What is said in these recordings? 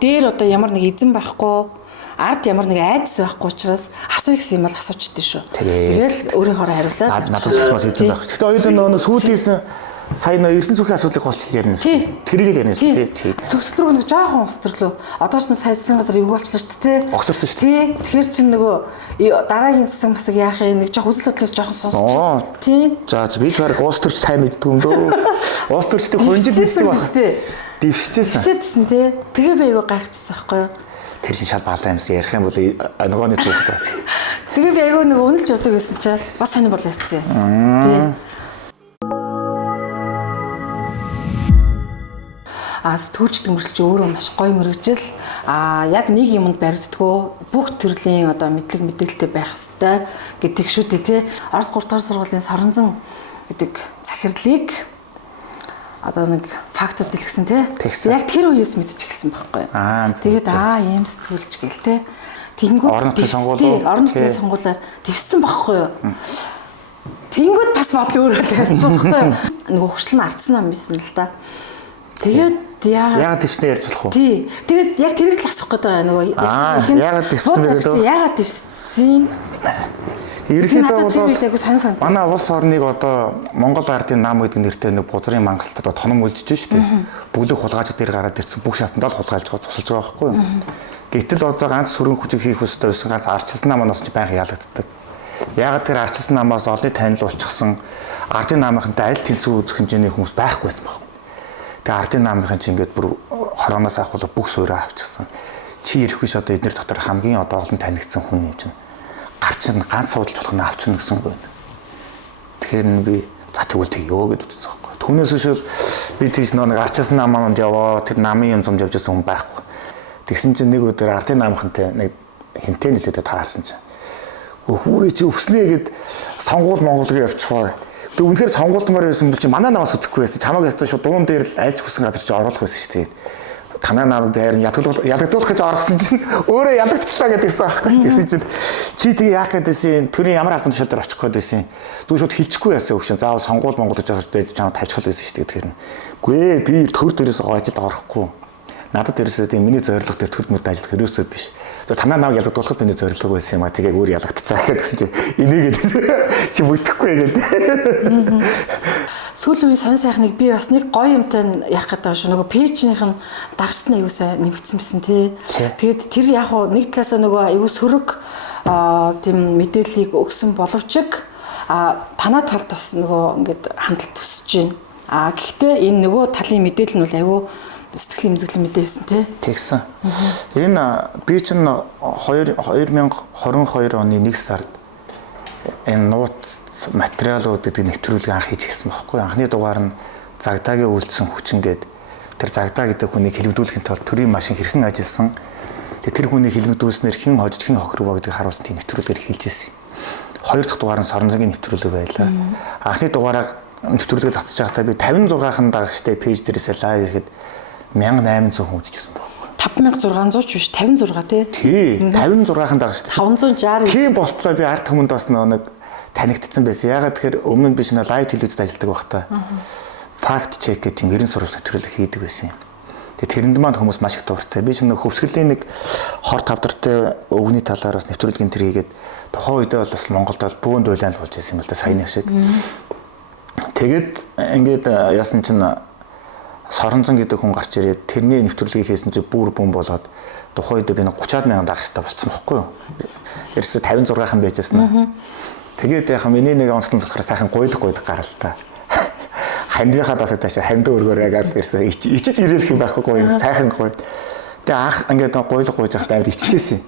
дээр одоо ямар нэг эзэн байхгүй, ард ямар нэг айдас байхгүй учраас асуух гэсэн юм бол асуучдээ шүү. Тэгэл өөрийнхөө хариулаад надад бас эзэн байх. Гэхдээ хоёулаа нөгөө сүүлээс сая нөө эрдэнэ зүрхийн асуудлыг голчилж ярина. Тэрийг л ярина шүү дээ. Төгсөл рүү нэг жоохон устрлоо. Одоо ч сайдсан газар эвгүй болчихлоо шүү дээ. Огцорсон шүү дээ. Тэгэхээр чинь нөгөө дараагийн засаг масаг яах юм нэг жоох үзэл бодлоос жоохон сонсож. Тий. За би ч баг уус төрч тай мэддэг юм лөө. Уус төрчтэй хонжид мэддэг байна. Дэвшижсэн. Дэвшижсэн тий. Тэгээ би айгүй гайхчихсан байхгүй юу? Тэр чинь шал баалаа юмс ярих юм бол нөгөөний зүгт байна. Тэгээ би айгүй нэг үнэлж явдаг гэсэн чинь бас сонир болоо явцсан. Тий. Сэтгүүлчдэг мөрчлж өөрөө маш гоё мөрөгжил яг нэг юмд баригддгөө бүх төрлийн одоо мэдлэг мэдээлэлтэй байх ёстой гэдэг шүү дээ тий. Орос 3 дугаар сургуулийн Соронзон гэдэг захирлыг одоо нэг фактууд дэлгэсэн тий. Яг тэр үеэс мэдчихсэн байхгүй. Тэгээд ийм сэтгүүлч гэл тий. Тэнгүүд орон нутгийн сонгуулиар дэвссэн байхгүй юу. Тэнгүүд бас бодол өөрөө л явсан байхгүй юу. Нөгөө хөшлөн ардсан юм байсан л да. Тэгээд яагаад дэвснэ ярьж болох вэ? Тий. Тэгээд яг тэрийг л асуух гээд байгаа нөгөө яагаад дэвсэн бэ гэдэг. Яагаад дэвсэн? Ерөнхийдөө бол манай улс орныг одоо Монгол ардын нам гэдэг нэртэй нэг бузрын мангалтад тоном үлдэж штэ. Бүлэг хулгайч дээр гараад ирсэн бүх шатандаа л хулгайлж байгаа тусалж байгаа байхгүй юу? Гэтэл одоо ганц сөрөн хүчиг хийх өстэй байсан ганц арчилсан нам нас ч байнга ялагддаг. Яагаад тэр арчилсан намаас олны танил уулчихсан ардын намынхантай аль тэнцүү үзэх хэмжээний хүмүүс байхгүйсэн баг. Тэгээ ардын намынхан чи ингээд бүр хорооноос авахулаа бүх суураа авчихсан. Чи ирэх биш одоо эднэр дотор хамгийн одоо олон танигдсан хүн юм чинь. Гарч нь ганц суудалж болох нь авчихна гэсэн үг байна. Тэгэхээр би за тэгвэл тэгё гэж үзсэн байхгүй. Түүнээс шүүл би тийш нэг арчсан намаанд яваа тэр намын юм зомж явж байсан хүн байхгүй. Тэгсэн чинь нэг өдөр ардын намынхантай нэг хинтээ нэлээд таарсан чинь. Хүүрээ чи өснээ гэд сонгуул Монголыг явчихваа. Тэг үнэхээр сонгуульдмаар байсан бол чи манай намаас үзэхгүй байсан. Чамаг ястаа шууд дуун дээр л айлч хүсэн газар чи оруулах байсан шүү дээ. Танаа намайг байр нь ядагдуулах гэж орсон чинь өөрөө ядагдчихлаа гэдэгсэн аахгүй. Тэгсэн чинь чи тэгээ яах гэдээсийн төрийн ямар албан тушаал дээр очих гэдээсийн зүг шууд хэлчихгүй яасан өгшин. Заавал сонгуул Монгол гэж байгаа чамд тавьчих байсан шүү дээ. Тэгэхээр үгүй ээ би төр дээрээс гоожид орохгүй. Надад дээрээс тийм миний зорилго дээр төр мөд ажиллах хэрэгсөө биш. За танаа намайг ядагдуулахад миний зорилго байсан юм а. Тэгээ өөр ялагдцаа гэсэн чинь энийгээд чи бүтэхгүй гэдэг. Сүүлийн үеийн сонь сайхныг би бас нэг гоё юмтай яах гэдэг шүү. Нөгөө пэйжнийх нь дагчд нь аюу сайн нэмэгдсэн байсан тий. Тэгээд тэр яг нэг талаасаа нөгөө аюу сөрөг тийм мэдээллийг өгсөн боловч танаа талд бас нөгөө ингээд хамтлалт төсөж байна. Гэхдээ энэ нөгөө талын мэдээлэл нь бол аюу сэтгэл имзэглэн мэдээсэн тий. Тэгсэн. Энэ би чинь 2022 оны 1 сард энэ нууц материалууд гэдэг нэвтрүүлгийг анх хийж гисэн байхгүй. Анхны дугаар нь Загдаагийн үйлдсэн хүчин гээд тэр Загдаа гэдэг хүнийг хэлбэгдүүлэхийн тулд төрийн машин хэрхэн ажилласан. Тэр хүнийг хэлбэгдүүлснээр хэн хожиж хэн хохирвоо гэдгийг харуулсан тийм нэвтрүүлгээр хэлж ирсэн. Хоёр дахь дугаар нь Соронзонгийн нэвтрүүлэг байлаа. Анхны дугаараа нэвтрүүлгээ татчих байхдаа би 56хан дагагчтай пэйж дээрээс лайв хийхэд 1800 хүн үзчихсэн байхгүй. 5600 ч биш 56 тий. 56хан дагагчтай. 560. Тийм болтлоо би ард хүмүүнд бас нэг танигдсан байсан. Ягаад тэгэхээр өмнө нь би шинэ лайв телевизэд ажилладаг байхдаа факт чек гэх тийм 90 сурвалж нэвтрүүлэг хийдэг байсан юм. Тэгээ тэрэнд маань хүмүүс маш их дуртай. Би шинэ хөвсгөлийн нэг хор тавдартай өвгний талаар бас нэвтрүүлгийн тэр хийгээд тухайн үедээ бол бас Монголд бол бөөнд уйлаан болж байсан юм л да саяны шиг. Тэгээд ингээд яасан чинь Соронзон гэдэг хүн гарч ирээд тэрний нэвтрүүлгийг хийсэн чинь бүр бөм болоод тухайн үед би нэг 30-аад мянган дагагчтай болцсон байхгүй юу? Ерөөсө 56хан байжсэн. Тэгээд яхаа миний нэг онцлог болохоор сайхан гуйлах гарал та. Хандихаа дасаа тааш ханд өргөөрэй гэдэг ерөөсө ичиж ирэх юм байхгүй сайхан гуй. Тэгээ анх ингээд гуйлах гуйж байхдаа аваад иччихсэн.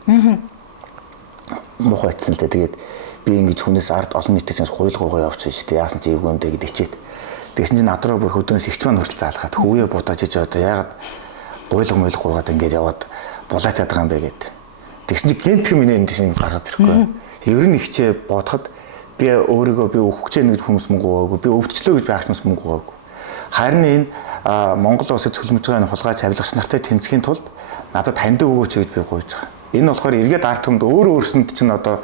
Мохоо ицсэн л тэгээд би ингэж хүнээс ард олон нийтээс гуйлгуугаа явуулчих шүү дээ. Яасан чи эвгөөндөө гэд ичээд. Тэгсэн чинь над руу бүр хөдөөнс ихч маань хүртэл заалгаад хөвөө будаж иж одоо яагаад гуйлгуугаад ингээд яваад булаатаад байгаа юм бэ гэд. Тэгсэн чинь гинтхэн миний энд тийм гараад ирэхгүй. Ер нь ихчээ бодоход би өөрийгөө би өгөх гэж нэг хүмүүс мөнгө өгөөгүй. Би өвдчлөө гэж байх хүмүүс мөнгө өгөөгүй. Харин энэ Монгол улсад цөлмөж байгаа энэ хулгайч авилгач нартай тэмцэхийн тулд надад танд өгөөч гэж би гуйж байгаа. Энэ болохоор эргээд ард түмэнд өөрсөнд чинь одоо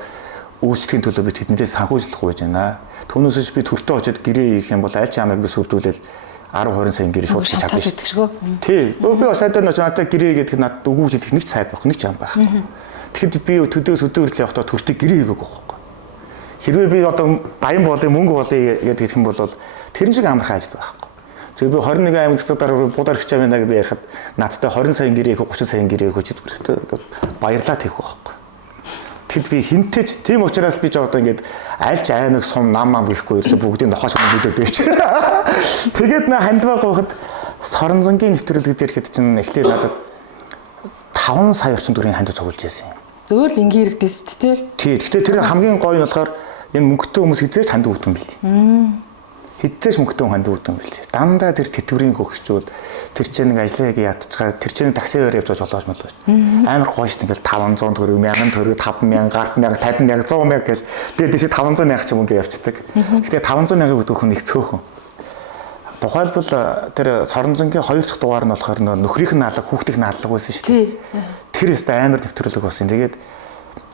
үйлчлэхийн төлөө би тэднээс санхүүжлах байж байна. Түүнээс би төртөө очиод гэрээ хийх юм бол аль ч ямайг би сүрдүүлэл 10 20 сая гэрээ шууд хийж чаддаг гэдэг шүү. Тий. Би бас сайдаа надад гэрээ гэдэг надад үгүй гэдэг нэг ч сайд байхгүй, нэг ч юм байхгүй. Тэгэхэд би төдөөс өдөртөө явахдаа төртөг гэрээ хийгээгүй байхгүй. Хэрвээ би одоо баян болын мөнгө болъё гэдэг юм бол тэр шиг амархан ажил байхгүй. Зөв би 21 аймаг цэцгээр будаар хич авна гэж би ярихад надтай 20 сая гэрээ хийх 30 сая гэрээ хийх гэж баярлаад хийх байхгүй. Тэгэхэд би хинтэж тийм учраас би жоо одоо ингээд альж аймаг сум нам гэхгүй ерөөсө бүгдийн нохооч мэдээд байж. Тэгээд хандваа гоохот Соронзонгийн нэвтрүүлэг дээр хэд чинь эхлээ надад 5 сая орчим төгрөгийн хандив цугулж байсан юм. Зөвөр л ингийн хэрэгтэйс тий. Тий. Гэхдээ тэр хамгийн гоё нь болохоор энэ мөнгөтэй хүмүүс хизээч хандив өгдөг юм билий. Хизээч мөнгөтэй хандив өгдөг юм билий. Дандаа тэр тэтгэврийн хөгчүүд тэр чинь нэг ажлыг ядчихгаа тэр чинь таксигаар явж жолооч молооч. Амар гоё шүү дээ. Ингээл 500 төгрөг, 1000 төгрөг, 5000, 100000, 50000, 100000 гэл тэгээд тийш 500,000 ч мөнгө явцдаг. Гэхдээ 500,000 өгөх хүн их цөөхөн. Тухайлбал тэр Соронзонгийн 2 дахь дугаар нь болохоор нөхрийнх нь наалга, хүүхдийн наалга байсан шүү дээ. Тэр өстө амар нэвтрүүлэг болсон. Тэгээд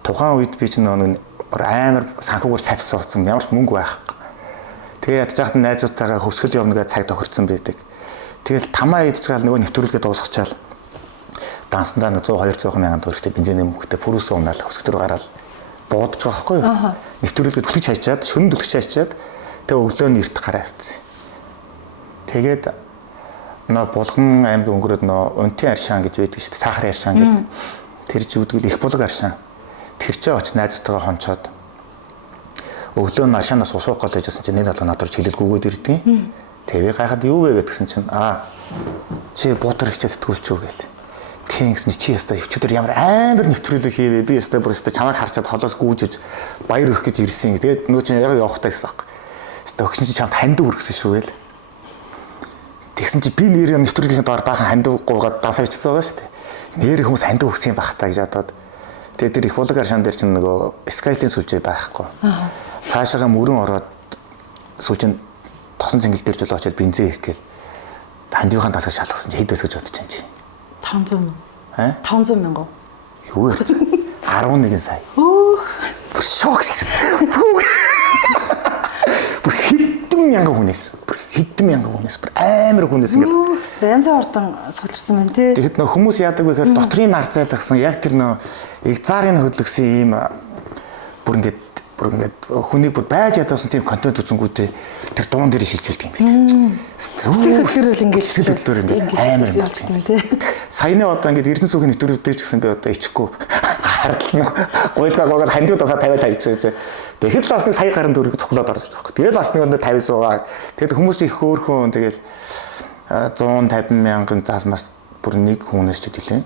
тухайн үед би чинь амар санхүүгээр цавс суудсан. Ямар ч мөнгө байхгүй. Тэгээд ядж хахад найзуудтайгаа хөвсгөл явна гэж цаг тохирцсон байдаг. Тэгэл тамаа идэж гал нөгөө нэвтрүүлгээ дуусгачаал. Дансандаа 100 200 мянган төгрөгтэй бензиний мөнгөтэй пүрүүс унаал хөвсгөл рүү гараад буудаж байгаа байхгүй юу? Нэвтрүүлгээ түтгэж хайчаад, шөнө түтгэж хайчаад тэгээ өглөө нь эрт гараа авчихсан. Тэгээд Булган аймгийн өнгөрөөд Унтын аршаан гэж байдаг шүү дээ. Сахарын аршаан гэдэг. Тэр зүудгэл их булаг аршаан. Тэр чинь оч найзтайгаа хончоод өглөө нь аршаанаас ус уух гол байжсэн чинь нэг талаа надад чилээд гүгөөд ирдیں۔ Тэгээ гайхаад юу вэ гэдгсэн чинь чи буудар хичээд сэтгүүлч үү гээл. Тийм гэсэн чи ястаа өчигдөр ямар амар нэвтрүүлэг хийвэ. Би ястаа бүр ястаа чамайг харчаад холоос гүүжиж баяр өрөх гэж ирсэн. Тэгээд нөө чинь яг явахтай байсан. Ястаа өгсөн чи чамд хандив өргөсөн шүү гээл. Тэгсэн чи би нэр нэвтрүүлгийн доор баахан хандив гуугаад дасаа ичсэн байгаа шүү дээ. Нэр хүмүүс хандив өгсөн байх таа гэж бодоод. Тэгээд тэр их булаг аршаан дээр чинь нөгөө скайлын сүлжээ байхгүй. Цаашаага мөрөн ороод сүлжээнд тосон цэнгэл дээр жолоо очоод бензин хийх гээл хандивынхаа тасаа шалгасан чи хэд өсөж бодож байна чи 500 мянга 500 мянга юу вэ 11 сая шокс бүр хэдэн мянган хүнээс бүр амар хүнээс ингээл янз бүрийн суулгасан байна тий. Тэгэхэд нөх хүмүүс яадаг вэ гэхээр дотрийн нар зайлгсан яг тэр нөө экзарын хөдлөсөн ийм бүр ингээд хүнийг бүр байж ядсан тийм контент үзэнгүүтээ тэр дуун дээр шилжүүлдэг юм байна. Сэтгэлөөр ингээд амар юм болж байна тий. Саяны одоо ингээд Эрдэнэ сүхийн нэвтрүүлгүүдтэй ч гэсэн би одоо ичихгүй хардлагна. Гуйлгаа хандив тасаа тавиад тавьчихсан. Тэгэхэд л бас нэг сая гарын төгрөг цуглаад орж байгаа юм. Тэгээд бас нэг өндө 50 суугаа. Тэгэд хүмүүс их хөөхөн тэгэл 150 мянган заасмаас бүр нэг хүнээс ч хэлээ.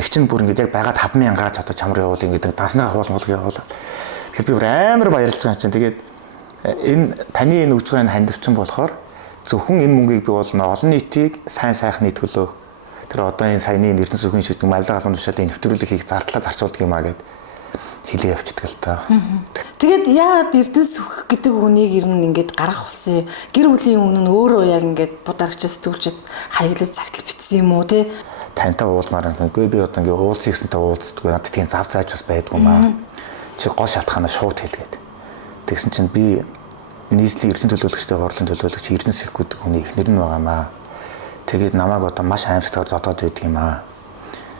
Их чинь бүр ингээд яг байгаа 50000-аар ч одоо чамар явуул ингээд данснаа хавуулмал явуулаад. Тэгэхээр би бүр амар баярлж байгаа чинь. Тэгээд энэ таны энэ өгж байгаа энэ хандивчин болохоор зөвхөн энэ мөнгийг би болно олон нийтийг сайн сайхны төлөө тэр одоо энэ саяны Эрдэнэ сүхийн шийдвэр мавлаг албан тушаалын нэвтрүүлэг хийх зардлаа зарцуулдаг юм а гэд хэлээ явчихдаг л та. Тэгээд яагаад Эрдэнэ сүх гэдэг үнийг ер нь ингээд гарах болсон гэр бүлийн өмнө нь өөрөө яг ингээд бударагчаас төвлөж хаяглаж цагтл бичсэн юм уу те? Тантай уулмаар үгүй би одоо ингээд уулзах гэсэнтэй уулздаг надад тийм зав зааж бас байдгүй маа. Чи гол шалтгаанаа шууд хэлгээд. Тэгсэн чинь би нийслэлийн эрдэнэ төлөөлөгчтэй борлуулалтын төлөөлөгч Эрдэнэ сүх гэдэг хүний эхнэр нь байгаамаа. Тэгээд намайг одоо маш аимшигтайгаар зодоод байдаг юм аа.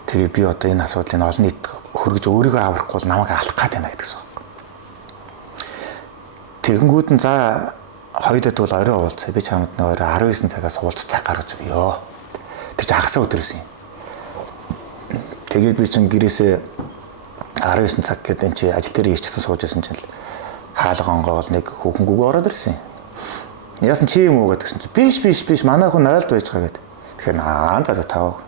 Тэгээ би одоо энэ асуудлыг олон нийт хөргөж өөрийгөө аврахгүй бол намайг алах гээд байна гэдэгсэн. Тэгэнгүүт нь за хоёудад бол орой уулзъя. Би чамд нэг 19 цагаас уулзах цаг гаргаж өгье. Тэр чи хагас өдөр байсан юм. Тэгээд би чинь гэрээсээ 19 цаг гэдэг энэ чи ажил дээр ирчихсэн сууж байсан чинь хаалга онгоол нэг хүүхэнгүүгөө ороод ирсэн. Яасан чи юм уу гэдгсэн чи биш манай хүн ойлд байж байгаа гэд. Тэгэхээр за тав.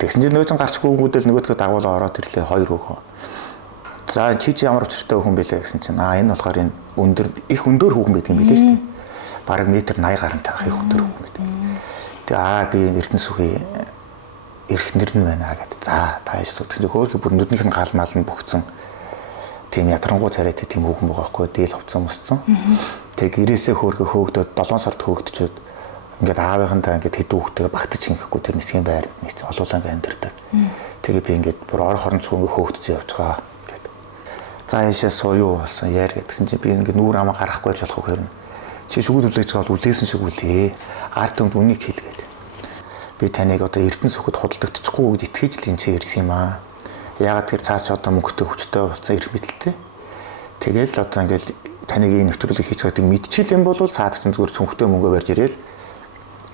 Тэгсэн чинь нөөжин гарч гүнгүүдэл нөгөөдгөө дагуулаа ороод ирлээ 2 хүүхэн. За чи ямар учиртай хүн бэлээ гэсэн чинь энэ болохоор энэ их өндөр хүүхэн байдаг юм билээ шүү дээ. Бараг метр 80 гарантай их өндөр хүүхэн байдаг. Тэгээ би Эрдэнэ сүхийн эрхнэр нь байна гэд. За тааш зүтгэж хөөхий бүр нүднийх нь гал мал нь бөхцөн. Тийм ятрангуй царайтай тийм хүүхэн байгаа байхгүй дээл хувцсан мөсцөн. Тэгээ гэрээсээ хөөгдөд 7 сард хөөгдчөөд ингээд аавынхантай ингээд хэд хүүхдтэйгээ багтаж ингэхгүй тэр нисгийн байранд нийц олуулан амьдэрдэг. Тэгээ би ингээд бүр ор хоронцгүй ингээд хөөгдөж явж байгаа гэд. За яашаа суу юу болсон яар гэдгсэн чинь би ингээд нүүр амаа гарахгүй ч болохгүй хэрнэ. чи шүгүүд үлээж байгаа бол үлээсэн шиг үлээ. Ард түмэнд үнийг хэлгээд. Би таныг одоо Эрдэнэ сүхэд худалдагдчихгүй гэж итгэж л энэ чи ирсэн юм аа. Яагаад тэр цааш одоо мөнгөтэй хүчтэй болсон эрх мэдэлтэй. Тэгээд л одоо ингээд таныг энэ нэвтрүүлгийг хийж байгааг мэдчихэл юм бол цаад чинь зүгээр цүнхтэй мөнгөө барьж ирээл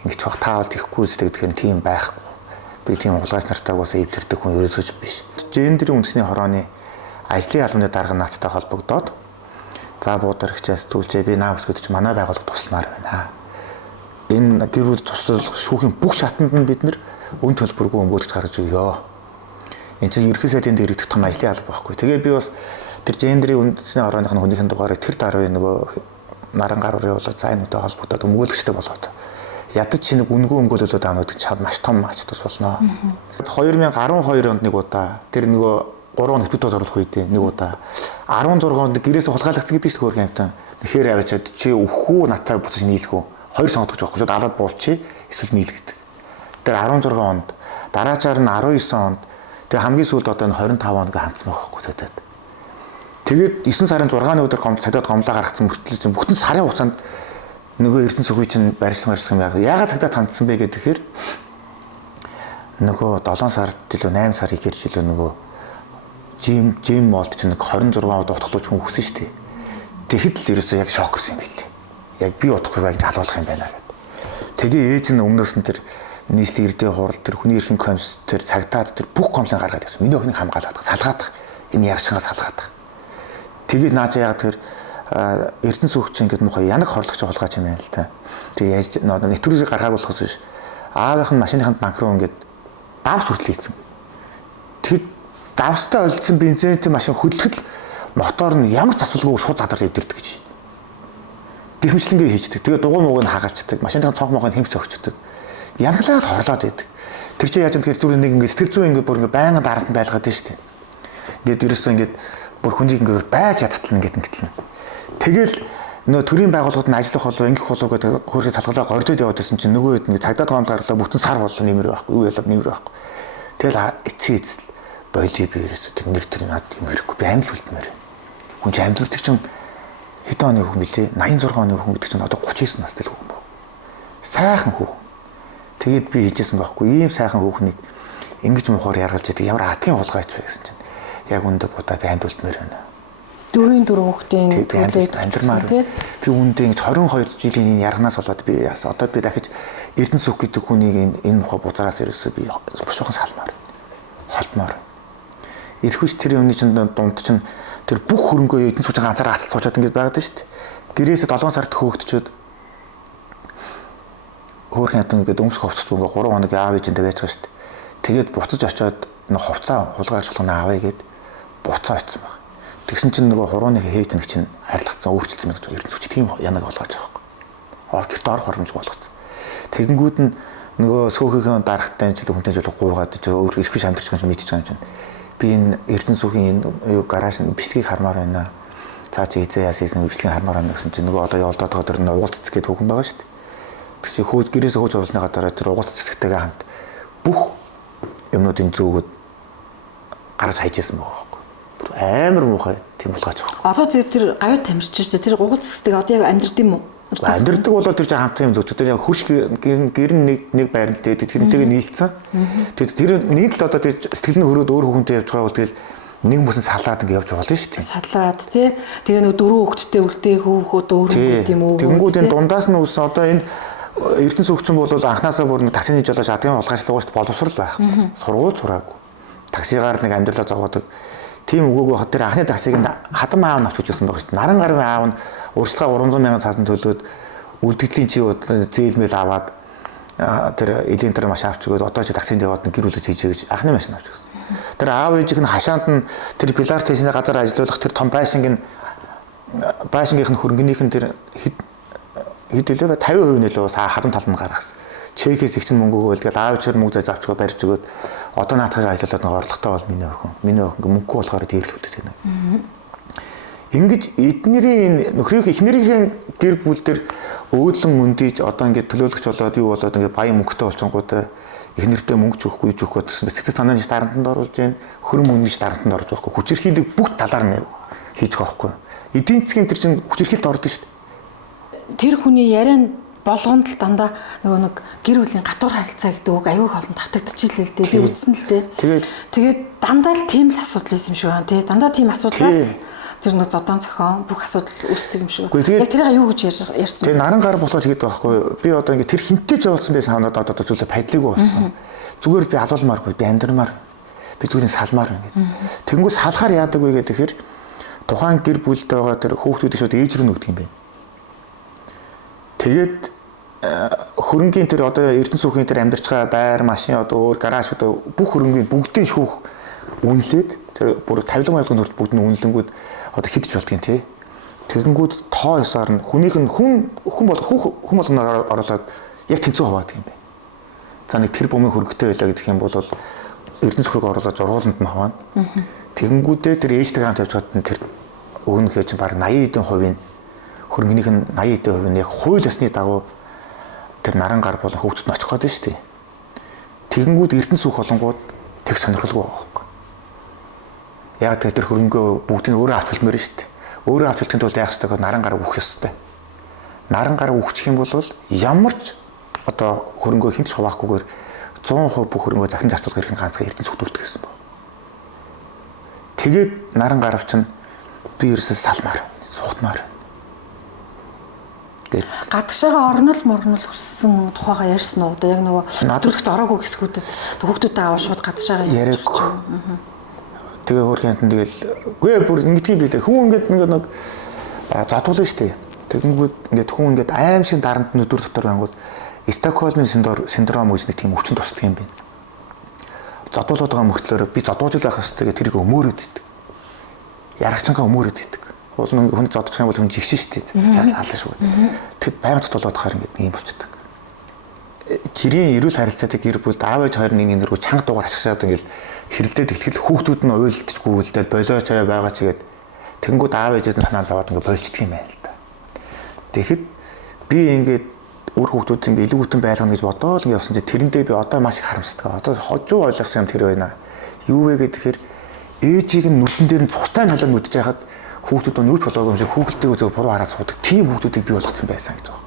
ингэж бах таавал ихгүй үстэй гэдгээр нь тийм байхгүй. Би тийм улгаас нартайг бас эвдэрдэг хүн ерөөсөж биш. Гендерийн үндэсний хорооны ажлын албаны дарга наацтай холбогдоод за буудар хичээс түүлжээ би наавс гэдэг чинь манай байгууллага тусламаар байна. Энэ гэр бүл туслах шүүхийн бүх шатанд нь бид нэр өн төлбөргүй өнгөөлж гаргаж өгөө. Энд чинь ерхий сайдын дээр идэх том ажлын алба байхгүй. Тэгээ би бас тэр гендерийн үндэсний хорооных нь хүнийхэн дугаарыг тэр даруй нөгөө наран гаруурын болоод за энэтэй холбогдоод өмгөөлөгчтэй болоод ядаж чи нэг үнгөө өмгөөлөлөд аана гэдэг чам маш том ач тус болно. 2012 онд нэг удаа тэр нөгөө 3 хоног бид оруулах үедээ нэг удаа 16 онд гэрээс хулгайлагдсан гэдэг чинь хөргөн амтан. Тэгэхээр авчиад чи өвхүү натаа буцаж нийлэх үү? 2 сонгогдож байгаа шүү. Алаад буулчих эсвэл нийлгэдэг. Тэр 16 онд дараачаар нь 19 онд тэг хамгийн сүүлд одоо 25 хоног хандсан байгаа байхгүй цадад. Тэгээд 9 сарын 6-ны өдөр цадад гомлоо гаргацсан мөртлөө бүтэн сарын хугацаанд нөгөө Эрдэнэ сүхий чинь барилсан юм яагаад. Яагаад цагдаа тандсан бэ гэхээр нөгөө 7 сард илүү 8 сар ихэрч илүү нөгөө жим молд чинь 26 удаа утгалууч хүн өгсөн шүү дээ. Тэгэхэд л ерөөсөө яг шок гэсэн юм билээ. Яг би утгахыг залуулах юм байна гэдэг. Тэгээ ээж нь өмнөөс нь тэр нийслэл эрдээ хурал тэр хүний эрхийн комисс тэр цагдаад тэр бүх комплайн гаргаад байсан. Миний охиныг хамгаалаад салгаад энэ ягшингаа салгаад. Тэгээд наача яг тэр Эрдэнэ сүхч ингээд мохоо янаг хорлогч хулгайч юм байна л та. Тэгээ яаж нэвтрүүлгийг гаргаагүй болохоос биш. Аавынх нь машиныханд банк руу ингээд давс хүртэл хийсэн. Тэгэд давстай олдсон бензинтэй машин хөдлөхөд мотор нь ямар засвалгүй шууд задар дэвдэрдэг гэж. Дэрхэмжлэнгээ хийждэг. Тэгээ дугуй мууг нь хагаалцдаг. Машиныхаа цонх мохыг хэмц өгчдөг. Янаглаад хорлоод байдаг. Тэр чинь яаж юм тэгэхээр зүгээр нэг ингээд сэтгэл зүйн ингээд бүр ингээд байнга дарамт байлгаад байна шүү дээ. Ингээд ерөөсөө ингээд бүр хүнийг ингээд байж ядтал ингээд ингэтэл. Тэгэл нөө төрийн байгууллагууд нь ажиллах болов ингэх болов гэдэг хөрхи салгалаа гордод яваад байсан чинь нөгөө хэд нэг цагдаад гомд гарлаа бүтэн сар боллоо нэмэр байхгүй юу ялаад нэмэр байхгүй. Тэгэл эцээ боли би ерөөсөө тэр нэр төрийн над юм хэрэггүй би амьд үлдмээр. Хүн ч амьд үлдэх чинь хэдэн оны хүн билээ 86 оны хүн гэдэг чинь одоо 39 настай л хүн баг. Сайхан хүн. Тэгээд би хийжсэн байхгүй ийм сайхан хүүхнийг ингэж мухаар яргалж яадаг ямар атгийн хулгайч вэ гэсэн чинь яг үндэ будаа би амьд үлдмээр байна. 4 хүүхдийн төлөөд амжирмаар би үндэ ингэж 22 жилийн ярганаас болоод би яасан одоо би дахиж Эрдэнэ сүх гэдэг хүнийг энэ мухаа бузараас ерөөсөө би бушуухан салмаар холтмоор эрхвч тэр юмны чинь дунд чинь тэр бүх хөрөнгөө Эрдэнэ сүхчийн ганцаар гацал суучаад ингэж байгаад шүү дээ. Гэрээсээ 7 сард хөөгдчөөд хөөрхөн хатан ингээд өмсөх хувцас зүгээр 3 хоног аав ээжэндээ байж байгаа шүү дээ. Тэгээд буцаж очиод нэг хувцаа хулгайч болгоно авъя гэд буцаа очсон баг. Тэгсэн чинь нөгөө хурууны хейтэн чинь харилцсан өөрчлөлтсөн гэж Эрдэнэ сүхч тийм янаг болгож байгаа байхгүй. Гэрт орох боломжгүй болгоцсон. Тэгэнгүүт нь нөгөө сөөхийнхөө дарахтай ч хүнтэй ч гуйгаад ч өөр эрхвч амьдарч байгаа юм мэдчихэж байгаа юм чинь. Би энэ Эрдэнэ сүхийн юу гараж бичлэгийг хармаар байна. Цаа чи хизээ яасан бичлэгийг хармаар байна гэсэн чинь нөгөө одоо явуулаад байгаа тэр угуул цэцэг гэдэг хүүхэн байгаа шүү дээ. Тэг чи хөөж гэрээсээ хөөж оруулсныгаа дараа тэр угуул цэцэгтэйгээ хамт бүх юмнуудын зөөгөөд гараж хайжсэн байгаа байхгүй. Амар муухай тийм булгаач байгаа. Одоо тэр гавьд тамирч шүү дээ. Тэр гугал цэцэгтэй одоо яг амьдрд юм уу? Амьдрдаг болоо тэр чинь хамт юм зөчтэй яг хөрш гэр нэг байранд дээд тэрнтэйгээ нийлцсэн. Тэгээд тэр нийт л одоо тэр сэтгэл нь хөрөөд өөр хүнтэй явж байгаа бол тэгэл нэг бүсэн салаад ингэ явж болно шүү дээ. Салаад тий. Тэгээ нөгөө 4 хүүхэдтэй үлдээх хүүхэд өөр хүүхэд юм уу? Тэнгүүд энэ дундаас нь үсэн одоо энэ Эрдэнэ сүхчин бол анханасаа бүр таксины жолооч адгийн улгаачлал гоошд боловсрал байх. Сургууль сураагүй. Таксигаар нэг амьдралаа зогоодог. Тийм өгөөгүй хат тэр анхны таксиг нь хадам аав нь авч үзсэн байгаа шүү дээ. Наран гарын аав нь урьдчилгаа 300 сая цаасан төлөөд үлдэгдлийн чи зээлмэл аваад тэр элийн тэр машин авч өгөөд одоо чи таксинд яваад гэр бүлэд хийж гэж анхны машин авч өгсөн. Тэр аав ээжийнх нь хашаанд нь тэр пилар тесний газар ажиллах тэр том байшингын хөрөнгөнийх нь тэр хэд хэлээ 50% нэлээ хадам талд нь гаргасан. Чекээс их чинь мөнгө өгөөл тэгэл аав ичээр мөнгө завчгаа барьж өгөөд одоо наатахыг ажиллаад нэг орлоготой бол миний охин мөнгө болохоор дээрлүүлдэг тийм. Ингэж эднэрийн нөхрийн эхнэрийн гэр бүл төр өөдлөн өндийж одоо ингээд төлөөлөгч болоод юу болоод ингээд баян мөнгөтэй болчингуудаа эхнэртэй мөнгө ч өгөхгүй юу ч өгөхгүй гэсэн сэтгэл санааны дарамтанд оруулж байна. Хөрөн мөнгөний дарамтанд орж байхгүй. Хүчирхийлэг бүх талаар нь хийж байгаа байхгүй. Эдийн засгийн тэр чинь хүчирхийлэлд ордог шүү дээ. тэр хүний яриан болгонд л дандаа нөгөө нэг гэр бүлийн гадуур харилцаа гэдэг үг аюул олон татагдчихлээ л дээ. Би үзсэн л дээ. Тэгээд дандаа л тийм л асуудал байсан юм шиг байна тий. Дандаа тийм асуудлаас тэр нэг зодон зохион бүх асуудал үүсдэг юм шиг. Яг тэрийг юу гэж ярьсан. Тэгээ наран гар болоод тэгээд байхгүй. Би одоо ингээд тэр хинтээ жуулсан байсан ханаад одоо зүйлээ пайдлаагүй болсон. Зүгээр би алуулмааргүй, би амьдрмаар. Би зүгээр салмаар байна гэдэг. Тэнгүү салахаар яадаг вэ гэхээр тухайн гэр бүлд байгаа тэр хүүхдүүдийг шууд ээж рүү нөгдөг юм байна. Тэгээд хөрөнгийн тэр одоо Эрдэнэ сүхийн тэр амьдарч байгаа байр, машин одоо өөр гараж одоо бүх хөрөнгийн бүгдийн шүүх үнэлээд тэр бүр 50 мянган төгрөг бүгд нь үнэлэнгүүд одоо хидж болдгийн тий. Тэгэнгүүт тоо ёсоор нь хүнийх нь хүн болгоноор оруулаад яг тэнцүү хаваад юм байна. За нэг тэр бумын хөргөтэй байлаа гэх юм бол Эрдэнэ сүхийг оруулаад зургууланд нь хаваана. Тэгэнгүүтээ тэр ээжтэй хамт явж хаад тэр өгнөхөө чинь баг 80% хөрөнгөнийх нь 80% яг хууль ёсны дагуу тэр наран гар болон хүүхдэд нь очих гээд шүү дээ. Тэгэнгүүт Эрдэнэ сүх болонгууд тэг сонирхолгүй байгаа байхгүй. Яг тэр хөрөнгөө бүгдийг өөрөө авч хэлмээр шүү дээ. Өөрөө авч хэлэхэд бол яах ёстой наран гар өгөх ёстой. Наран гар өгчих юм бол ямар ч одоо хөрөнгөө хинч хуваахгүйгээр 100% бүх хөрөнгөө захин зарцуулах хэрэг нь ганцхан Эрдэнэ сүхт үлдэх гэсэн байна. Тэгээд наран гарав чинь би ерөөсөө салмаар, сухтмаар. Гадагшаага орнол морнол хүссэн тухайгаа ярьсан уу? Одоо яг нөгөө надрахт ороогүй хэсгүүдэд хүүхдүүдээ аваа шууд гадагшаага яриаггүй. Тэгээ хөргийнхэн тэгэл үгүй бүр ингэдэг билээ. Хүн ингээд нэг задуулна штэ. Тэгэнгүүт ингээд хүн ингээд аим шиг дарамт нүдүр дотор байнгут Стокгольмын синдром гэж нэг тийм өвчин тусдаг юм байна. Задуулаад байгаа мөртлөөр би задуужил байх хэвчээ тэрийг өмөөрөд идэг. Ярагчангаа өмөөрөд идэг. Уул нь хүн зодчих юм бол хүн жигшин штэ. Заалаа шүү. Тэгэд байнга тодолоод хахаар ингээд ийм болчихдог. Жирийн эрүүл харилцаатай гэр бүл аав ээж хоёр нэг нэргүй чанга дугаар ашиглаад ингээд хэрэлдээд ихтгэл хүүхдүүд нь уйлдчихгүй үлдээд болоо чая байгаа чигээд тэнгууд аав ээжүүд нь санаал аваад ингээд болчихдөг юм байна л да. Тэгэхэд би ингээд өөр хүүхдүүд ингээд илүүгүтэн байлгана гэж бодоод ингээд явсан чинь тэрэндээ би одоо маш их харамсдаг. Одоо хожуу ойлгосон юм тэр байна. Юу вэ гэхээр ээжийг нь нүдэн дээр нь цустай халаа нүдж яхад хүүхдүүд нь юу ч болоогүй юм шиг хүүхдтэйгээ зөв буруу хараад суудаг. Тийм хүүхдүүдийг бий болгоцсон байсан гэж байна.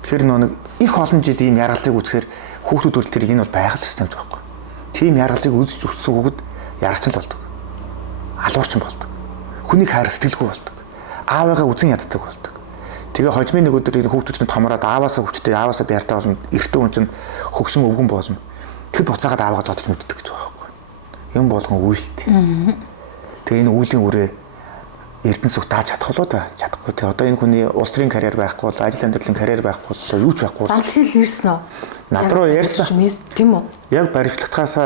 Тэр нэг их олон жил ийм яргалыг үзэхээр хүүхдүүд бол тэрийг энэ бол байгаль ёстой гэж байна. Тийм яргалыг үзэж өссөн хүүхэд ярагчин болдог. Алуурчин болдог. Хүнийг хайр сэтгэлгүй болдог. Аавыгаа үзэн яддаг болдог. Тэгээ хожмын нэг өдөр хүүхдүүд чинь томроод ааваасаа хүчтэй ааваасаа бияртай болно. Эртөө хүн чинь хөгшин өвгөн болно. Тэр буцаагаад аавгаа зодож мэддэг гэж байгаа байхгүй. Юм болгон үйлт. Тэгээ энэ үүлийн үрээ Эрдэнэ сүх дааж чадах болоо да. Чадахгүй те. Одоо энэ хүний улс төрийн карьер байхгүй бол ажил амьдралын карьер байхгүй бол юу ч байхгүй. Зарлахэл ирсэн үү? Над руу ярьсан. Тийм үү? Яг баримтлагтахаас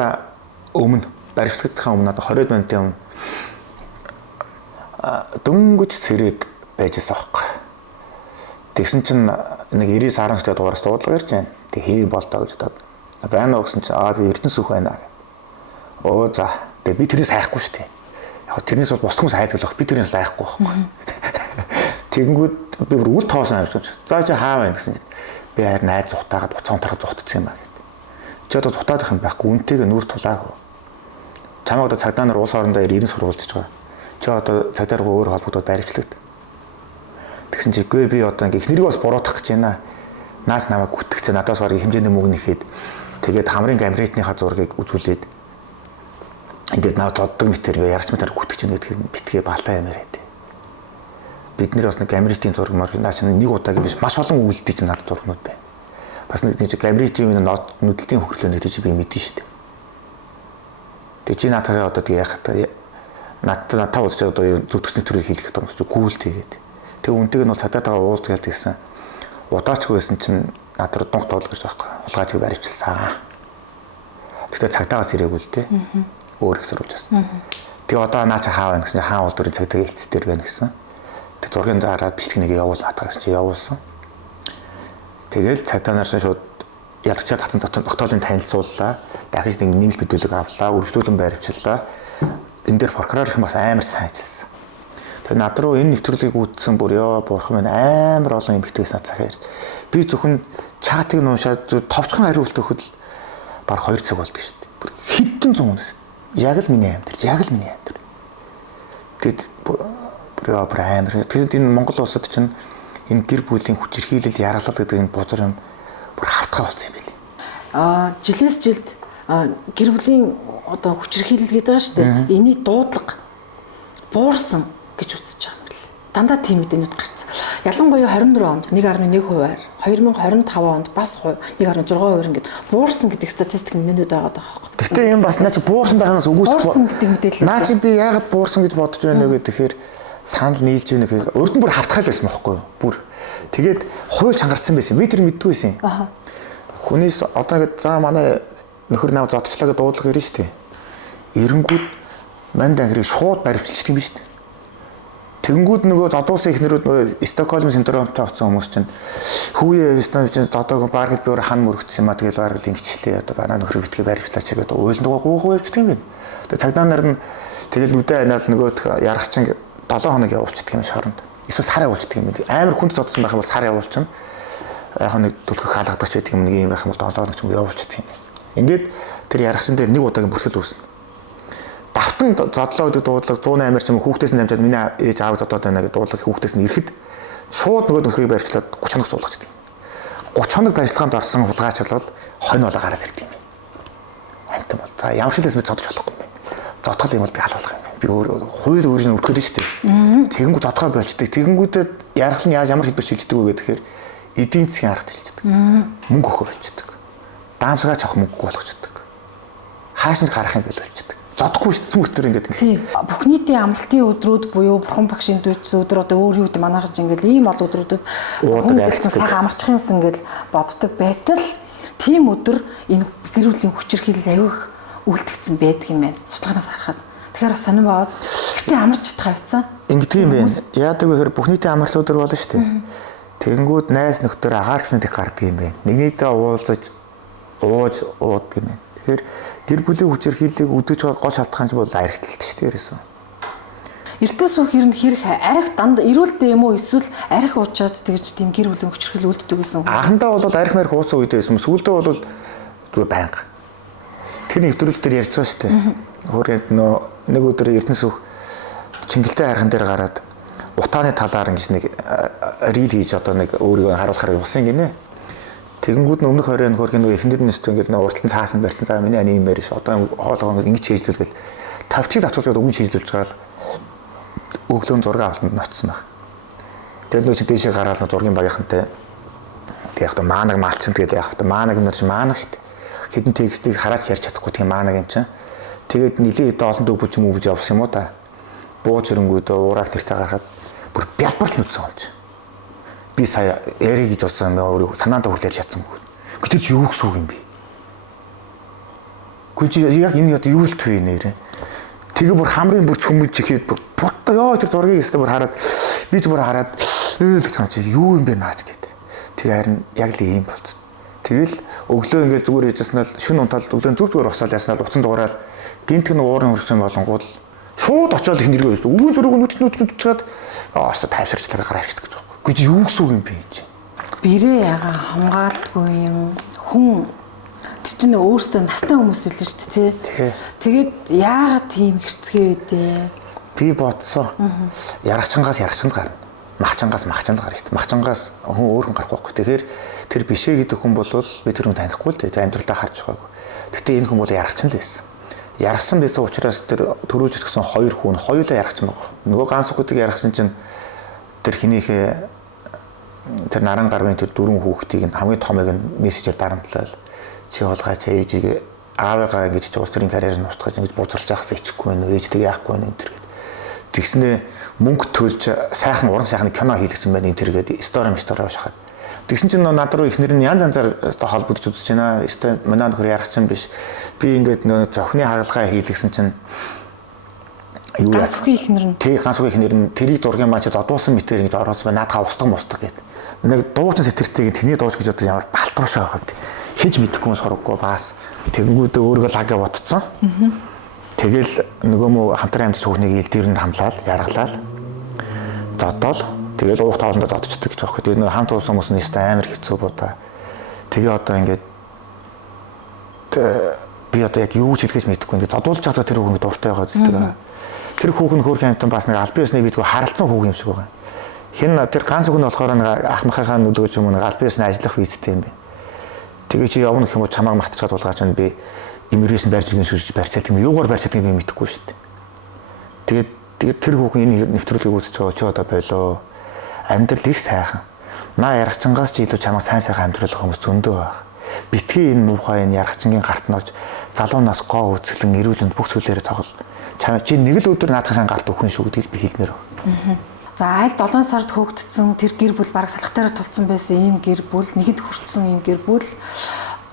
өмнө, баримтлагтахаа өмнө одоо 20 минутын өмнө дөнгөж цэрээд байжсэн аахгүй. Тэгсэн чинь нэг 90 сарын хөтэ дугаараас дуудлага ярьж байна. Тэг хэв болтоо гэж бодоод байна уу гэсэн чинь би Эрдэнэ сүх байна гэв. Оо за. Тэг би тэрийг сайхгүй шүү дээ. Яг тэрнээс бол бус хүмүүс хайдаг л баг. Би тэрнээс айхгүй байхгүй. Тэгэнгүүт би бүр үл тоосон авчихсан. За чи хаа байна гэсэн чинь би хайр найз зутаагаад буцаантараа зутцсан юм аа гэд. Чи одоо зутаадах юм байхгүй. Үнтэйгээ нүр тулаагүй. Чамаа одоо цагдаа нар улс орондоо 90 сурвалжж байгаа. Чи одоо цагдаа руу өөр холбогдоод баримтлагд. Тэгсэн чи гүй би одоо ингээ ихнэрийг бас буруутгах гэж байна. Наас намайг гүтгэж надаас барыг хэмжээний мөнгө нэхэд тэгээд хамрын гамритныхаа зургийг үзүүлээд ингээд наад зоддог мэтэр ярч мэтэр гүтгэж байна гэдгийг битгий балаа юм яриад. Бид нэр бас нэг гамритын зураг мөр наа чинь нэг удаагийн биш маш олон үйлдэл чинь надад зургнууд байна. Бас нэг тийм гамритын нүдэлтийн хөрхлөө нэрэж би мэдэн шүү дээ. Тэгээ чи наатагаа одоо тэгээ яах та надад болж одоо зүтгэсний төрийг хийх гэдэг юм чи гүйл тэгээд. Тэгээ үнтэйг нь цадаатаа уулзгаад гэсэн. Удаачгүйсэн чинь над руу дунк тоол гэж байхгүй. Улгаачиг баривчилсан. Тэгтээ цагдаагаас ирээгүй л дээ. Өөр их сурвалж байсан. Тэгээ одоо наа чи хаа байна гэсэн чинь хаан улдурын цагдаагийн хэлцээр байна гэсэн. Тэг зургийн дараад бичлэгийг явуул хатаа гэсэн чи явуулсан. Тэгэл цагдаа нар шууд ялгчаа татсан тогтоолын танилцууллаа. Дахиж нэг нэмэлт мэдүүлэг авлаа. Үргэлжлүүлэн баривчлаа. Энэ дээр прокурор их бас амар сайн ажилласан. Тэгээ над руу энэ нэвтрүүлгийг үзсэн бүр ёо бурхан минь амар олон эмэгтэйс над цахаа ярьж. Би зөвхөн чатыг нуушаад товчхон хариулт өгөхөд баг 2 цаг болдог шүү дээ. Бүр хэдэн зуунаас. Яг л миний амьдрал, яг л миний амьдрал. Тэгэд бүр амар. Тэгэхээр энэ Монгол улсад чинь энэ гэр бүлийн хүчирхийлэл яргалал гэдэг энэ бузар юм бүр хавтгай болсон юм билий. Жилээс жилд гэр бүлийн одоо хүчирхийлэл гэдэг байгаа шүү дээ. Эний дуудлага буурсан гэж үзэж байгаа юм бэл. Дандаа тийм мэдээнүүд гарцсан. Ялангуяа 24 онд 1.1%-аар 2025 онд бас 1.6% ингээд буурсан гэдэг статистик мэдээлүүд байгаа даа. Гэхдээ энэ бас наа чи буурсан байхаас буурсан гэдэг мэдээлэл. Наа чи би яагаад буурсан гэж бодож байна вэ гэхээр санал нийлж байна гэхээр урд нь бүр хавтгай байсан байхгүй юу? Бүр. Тэгээд хууль чангарсан байсан. Би тэр мэддгүй байсан. Хүнээс одоо ингээд за манай нөхөр нав зодчлаа гэдэг дуудлага ирнэ шүү дээ. Эренгүүд манд ангирыг шууд баривчилчих юм биш үү? Тэнгүүд нөгөө зодуусан ихнэрүүд Стокгольм синдромтой авсан хүмүүс чинь хүүе Стокгольм чинь зодоог баргад би өөр хан мөрөгдсөн юм а тэгээд баргад ингэчлээ одоо банаа нөхөр битгий баривчлаач гэдэг уйлдгаа гуйх явчихдаг юм байна. Тэгээд цагдаа нар нь тэгэл үдэ айнаал нөгөө ярах чинь 7 хоног явуулчихдаг юм шоронд. Эсвэл сар явуулчихдаг юм байна. Амар хүнд зодсон байх юм бол сар явуулчихна. Яг нэг түлхэх хаалгадагч байдаг юм нэг юм байх юм бол 7 хоног ч юм явуулчихдаг юм. Ингээд тэр ярахчин дээр нэг удаагийн бүртгэл үүснэ. Давтан зодлоо гэдэг дуудлага 108-аар ч юм хүүхдээс нь дамжаад миний ээж аав зодоод байна гэдэг дуудлага хүүхдээс нь ирэхэд шууд нөгөө нөхрийг барьчлаад 30 хоног суулгачдаг. 30 хоног барилгаанд орсон хулгайч бол хонь болоо гараад ирдэг юм. Амтан бол за ямар ч хэлээс мэд зодож болохгүй юм байна. Зодхол юм бол би халуулах юм байна. Би хууль өөрийн өвтгөл шүү дээ. Тэгэнгүү зодгоо болчдөг. Тэгэнгүүдэд ярах нь яаж ямар хэлбэр шилждэг вэ гэхээр эдийн засгийн арга шилждэг. Мөнгө өгөх болчдөг. Даамсгаач авах мөнгөгүй болгочдөг. Хааш нь гарах юм бол болчдөг. Зодохгүй шүү дээ сүмөртөр ингээд. Тийм. Бүх нийтийн амралтын өдрүүд буюу бурхан багшийн дүйцсэн өдөр одоо өөр юу гэдэг манайхаж ингээд ийм ол өдрүүдэд сайхан амарчих юмсан гэж боддог байтал тийм өдөр энэ гэр бүлийн хүчирхийлэл авих үлдгэцэн байдаг юм байна. Судалгаанаас харахад. Тэгэхээр бас сонирн бооз. Гэтэ амарч чадхаа бицсан. Ингээд юм байна. Яадаг вэ гэхээр бүх нийтийн амралт өдөр болно шүү дээ. Тэгэнгүүт найз нөхдөр агаарчланд их гардаг юм байна. Нэгнийдээ уулзаж ууж уудаг юм байна. Тэгэхээр гэр бүлийн хүчирхийллийг үдгэж байгаа гол шалтгаан ч бол архитэлт шүү дээ ерөөсөө. Эртний суух хэрэг арх данд ирүүлдэ юм уу эсвэл арх уучаад тэгж тийм гэр бүлийн хүчирхийлэл үлддэг гэсэн үг. Анхандаа бол арх марх уусан үед байсан. Сүүлдээ бол зүгээр байнга. Тэр нэвтрүүлэг дээр ярьж байгаа шүү дээ. Хөрөнд нэг өдөр эртний суух Чингэлтэй хайрхан дээр гараад утааны талаар ингэж нэг рил хийж одоо нэг өөрийгөө харуулахаар явсан гинэ. Тэгэнгүүт нь өмнөх хорийн хөрх нэг эхэндээ нэстэ ингэж урталсан цаасан барьсан. За миний ани юм байр ш. Одоо хоолойгоо ингэж хийжлүүлгээл тавчиг татуулаад өгөн хийжлүүлж байгаа өглөө зураг авалтанд ноцсон баг. Тэгээд нөө чи дээшээ гараад нөө зургийн багийнхантай тэг яг та маанаг малчин тэгээд яг та маанаг юм чи маанаг шүү дээ. Хэдэн текстийг хараад ярьж чадахгүй тийм маанаг юм чинь. Тэгээд нилийн хэдэн олон дөгөж юм уу гэж явсан юм уу та. Бууж ирэнгүүд уурах нэртэй гарахад бүр бялбарт нүцсэн юм чи. Би сая яриг гэж бодсон юм өөрөө санаандаа хүлээж чадсангүй. Гэтэл чи юу гэсэн үг юм бэ? Гүж яг энэ юу л төвөө нэрэ. Тэгээ бүр хамрын бүр цөмөж ихэд бутта ёо тэр зургийг өстө бүр хараад би ч бүр хараад гэж юм чи юу юм бэ наач гэд. Тэгээ харин яг л ийм болц. Тэгэл өглөө ингээд зүгээр яжсанаа шүн унтаад өглөө зүгээр босоод яснаа уцан дуурайад гинтг нь уурын хөрсөн болонгууд шууд очиод их нэргээ байсан. Өвөө зураг нүд чаад оосто тайвширчлаа гараа авчдаг гэж байна. Гэж юу гэсэн үг юм бэ энэ чинь? Бэрээ яга хамгаалдаггүй юм. Хүн чинь өөрөөсөө настай хүмүүс үлээ шүү дээ тий. Тэгээд яагаад тийм хэрцгээ үдээ? Би бодсон. Ярахчангаас ярахчанд гарна. Махчангаас махчанд гарна шүү дээ. Махчангаас хүн өөр хүн гарахгүй байхгүй. Тэгэхээр тэр бишээ гэдэг хүн бол би тэр хүн танихгүй л дээ. Амьдралдаа харж байгаагүй. Гэтэ энэ хүн бол ярахчин л байсан. Ярахсан байсан учраас тэр төрөөж ирсэн хоёр хүн хоёулаа ярахчин байгаа. Нөгөө ганц хүүхдийг ярахсан чинь тэр хинийхээ тэр наран гарвын тэр дөрвөн хүүхдийг нь хамгийн томыг нь мессежээр дарамтлал чи болгаач ээжийг аавыгаа ингэж ч улс төрийн карьер нь устгаж ингэж бузарч яахсаа ичихгүй байна уу ээжтэйг яахгүй байна энэ төр гэд. Тэгснээ мөнгө төлж сайхан уран сайхны кино хийлгсэн байна энэ төр гэд стори шахаад. Тэгсэн чинь над руу ихнэр нь янз янзаар холбогдож үзэж байна. Стори манай нөхөр ярах чинь биш. Би ингээд нөө зохины хаалгаа хийлгсэн чинь юу яа. Ганц үхий ихнэр нь. Тэг ганц үхий ихнэр нь тэрийг дургийн маань ч додуулсан мэтэр ингэж ороос байна. Наадхаа устгах мустах гэд. Нэг дуучин сэтэртэйг тэний дууч гэж одоо ямар балтуушаа байхад хийж мэдэхгүй сураггүй бас тэгэнгүүтээ өөргөө лагаа ботцсон. Тэгэл нөгөө мө хамтран амьд хүүхнийг илдвэрэнд хамлаад яргалаад зодоол тэгэл уух тааланда зодчдаг гэж байгаа. Тэгээ нөгөө хамт уусан хүмүүс нь амар хэцүү буудаа. Тэгээ одоо ингээд би одоо яг юу ч хэлгэж мэдэхгүй ингээд зодуулж байгаа тэр хүүхний дуртай байгаа гэдэг. Тэр хүүхэн хөөрхөн амтан бас нэг албан ёсны бийдгүй харалцсан хүүхэн юм шиг байгаа. Хин тэр ганц хүүхэн болохоор нэг ах махынхаа нүдгэж юм нэг албан ёсны ажиллах визтэй юм бэ. Тэгээ чи явна гэх юм уу чамааг мартчихад булгаач нь би иммиграшн барьж гин шүрж барьцаад юм юугаар барьцаад юм мэдэхгүй шүү дээ. Тэгээд тэр хүүхэн энэ нэвтрүүлгийг үзэж байгаа чи одоо болоо. Амьдрал их сайхан. Наа ярахчингаас ч илүү чамайг сайн сайхан амьдруулах хүмүүс зөндөө байх. Битгий энэ муухай энэ ярахчингийн гарт нож залуунаас гоо үзэглэн эрүүлэнд бүх зүйлээрээ тоглол. Чи нэг л өдөр наадахын гарт өгөн шүү гэдгийг би хэлмээр байна. За аль 7 сард хөөгдсөн тэр гэр бүл бараг салхатаараа тулцсан байсан ийм гэр бүл нэгэд хүрсэн ийм гэр бүл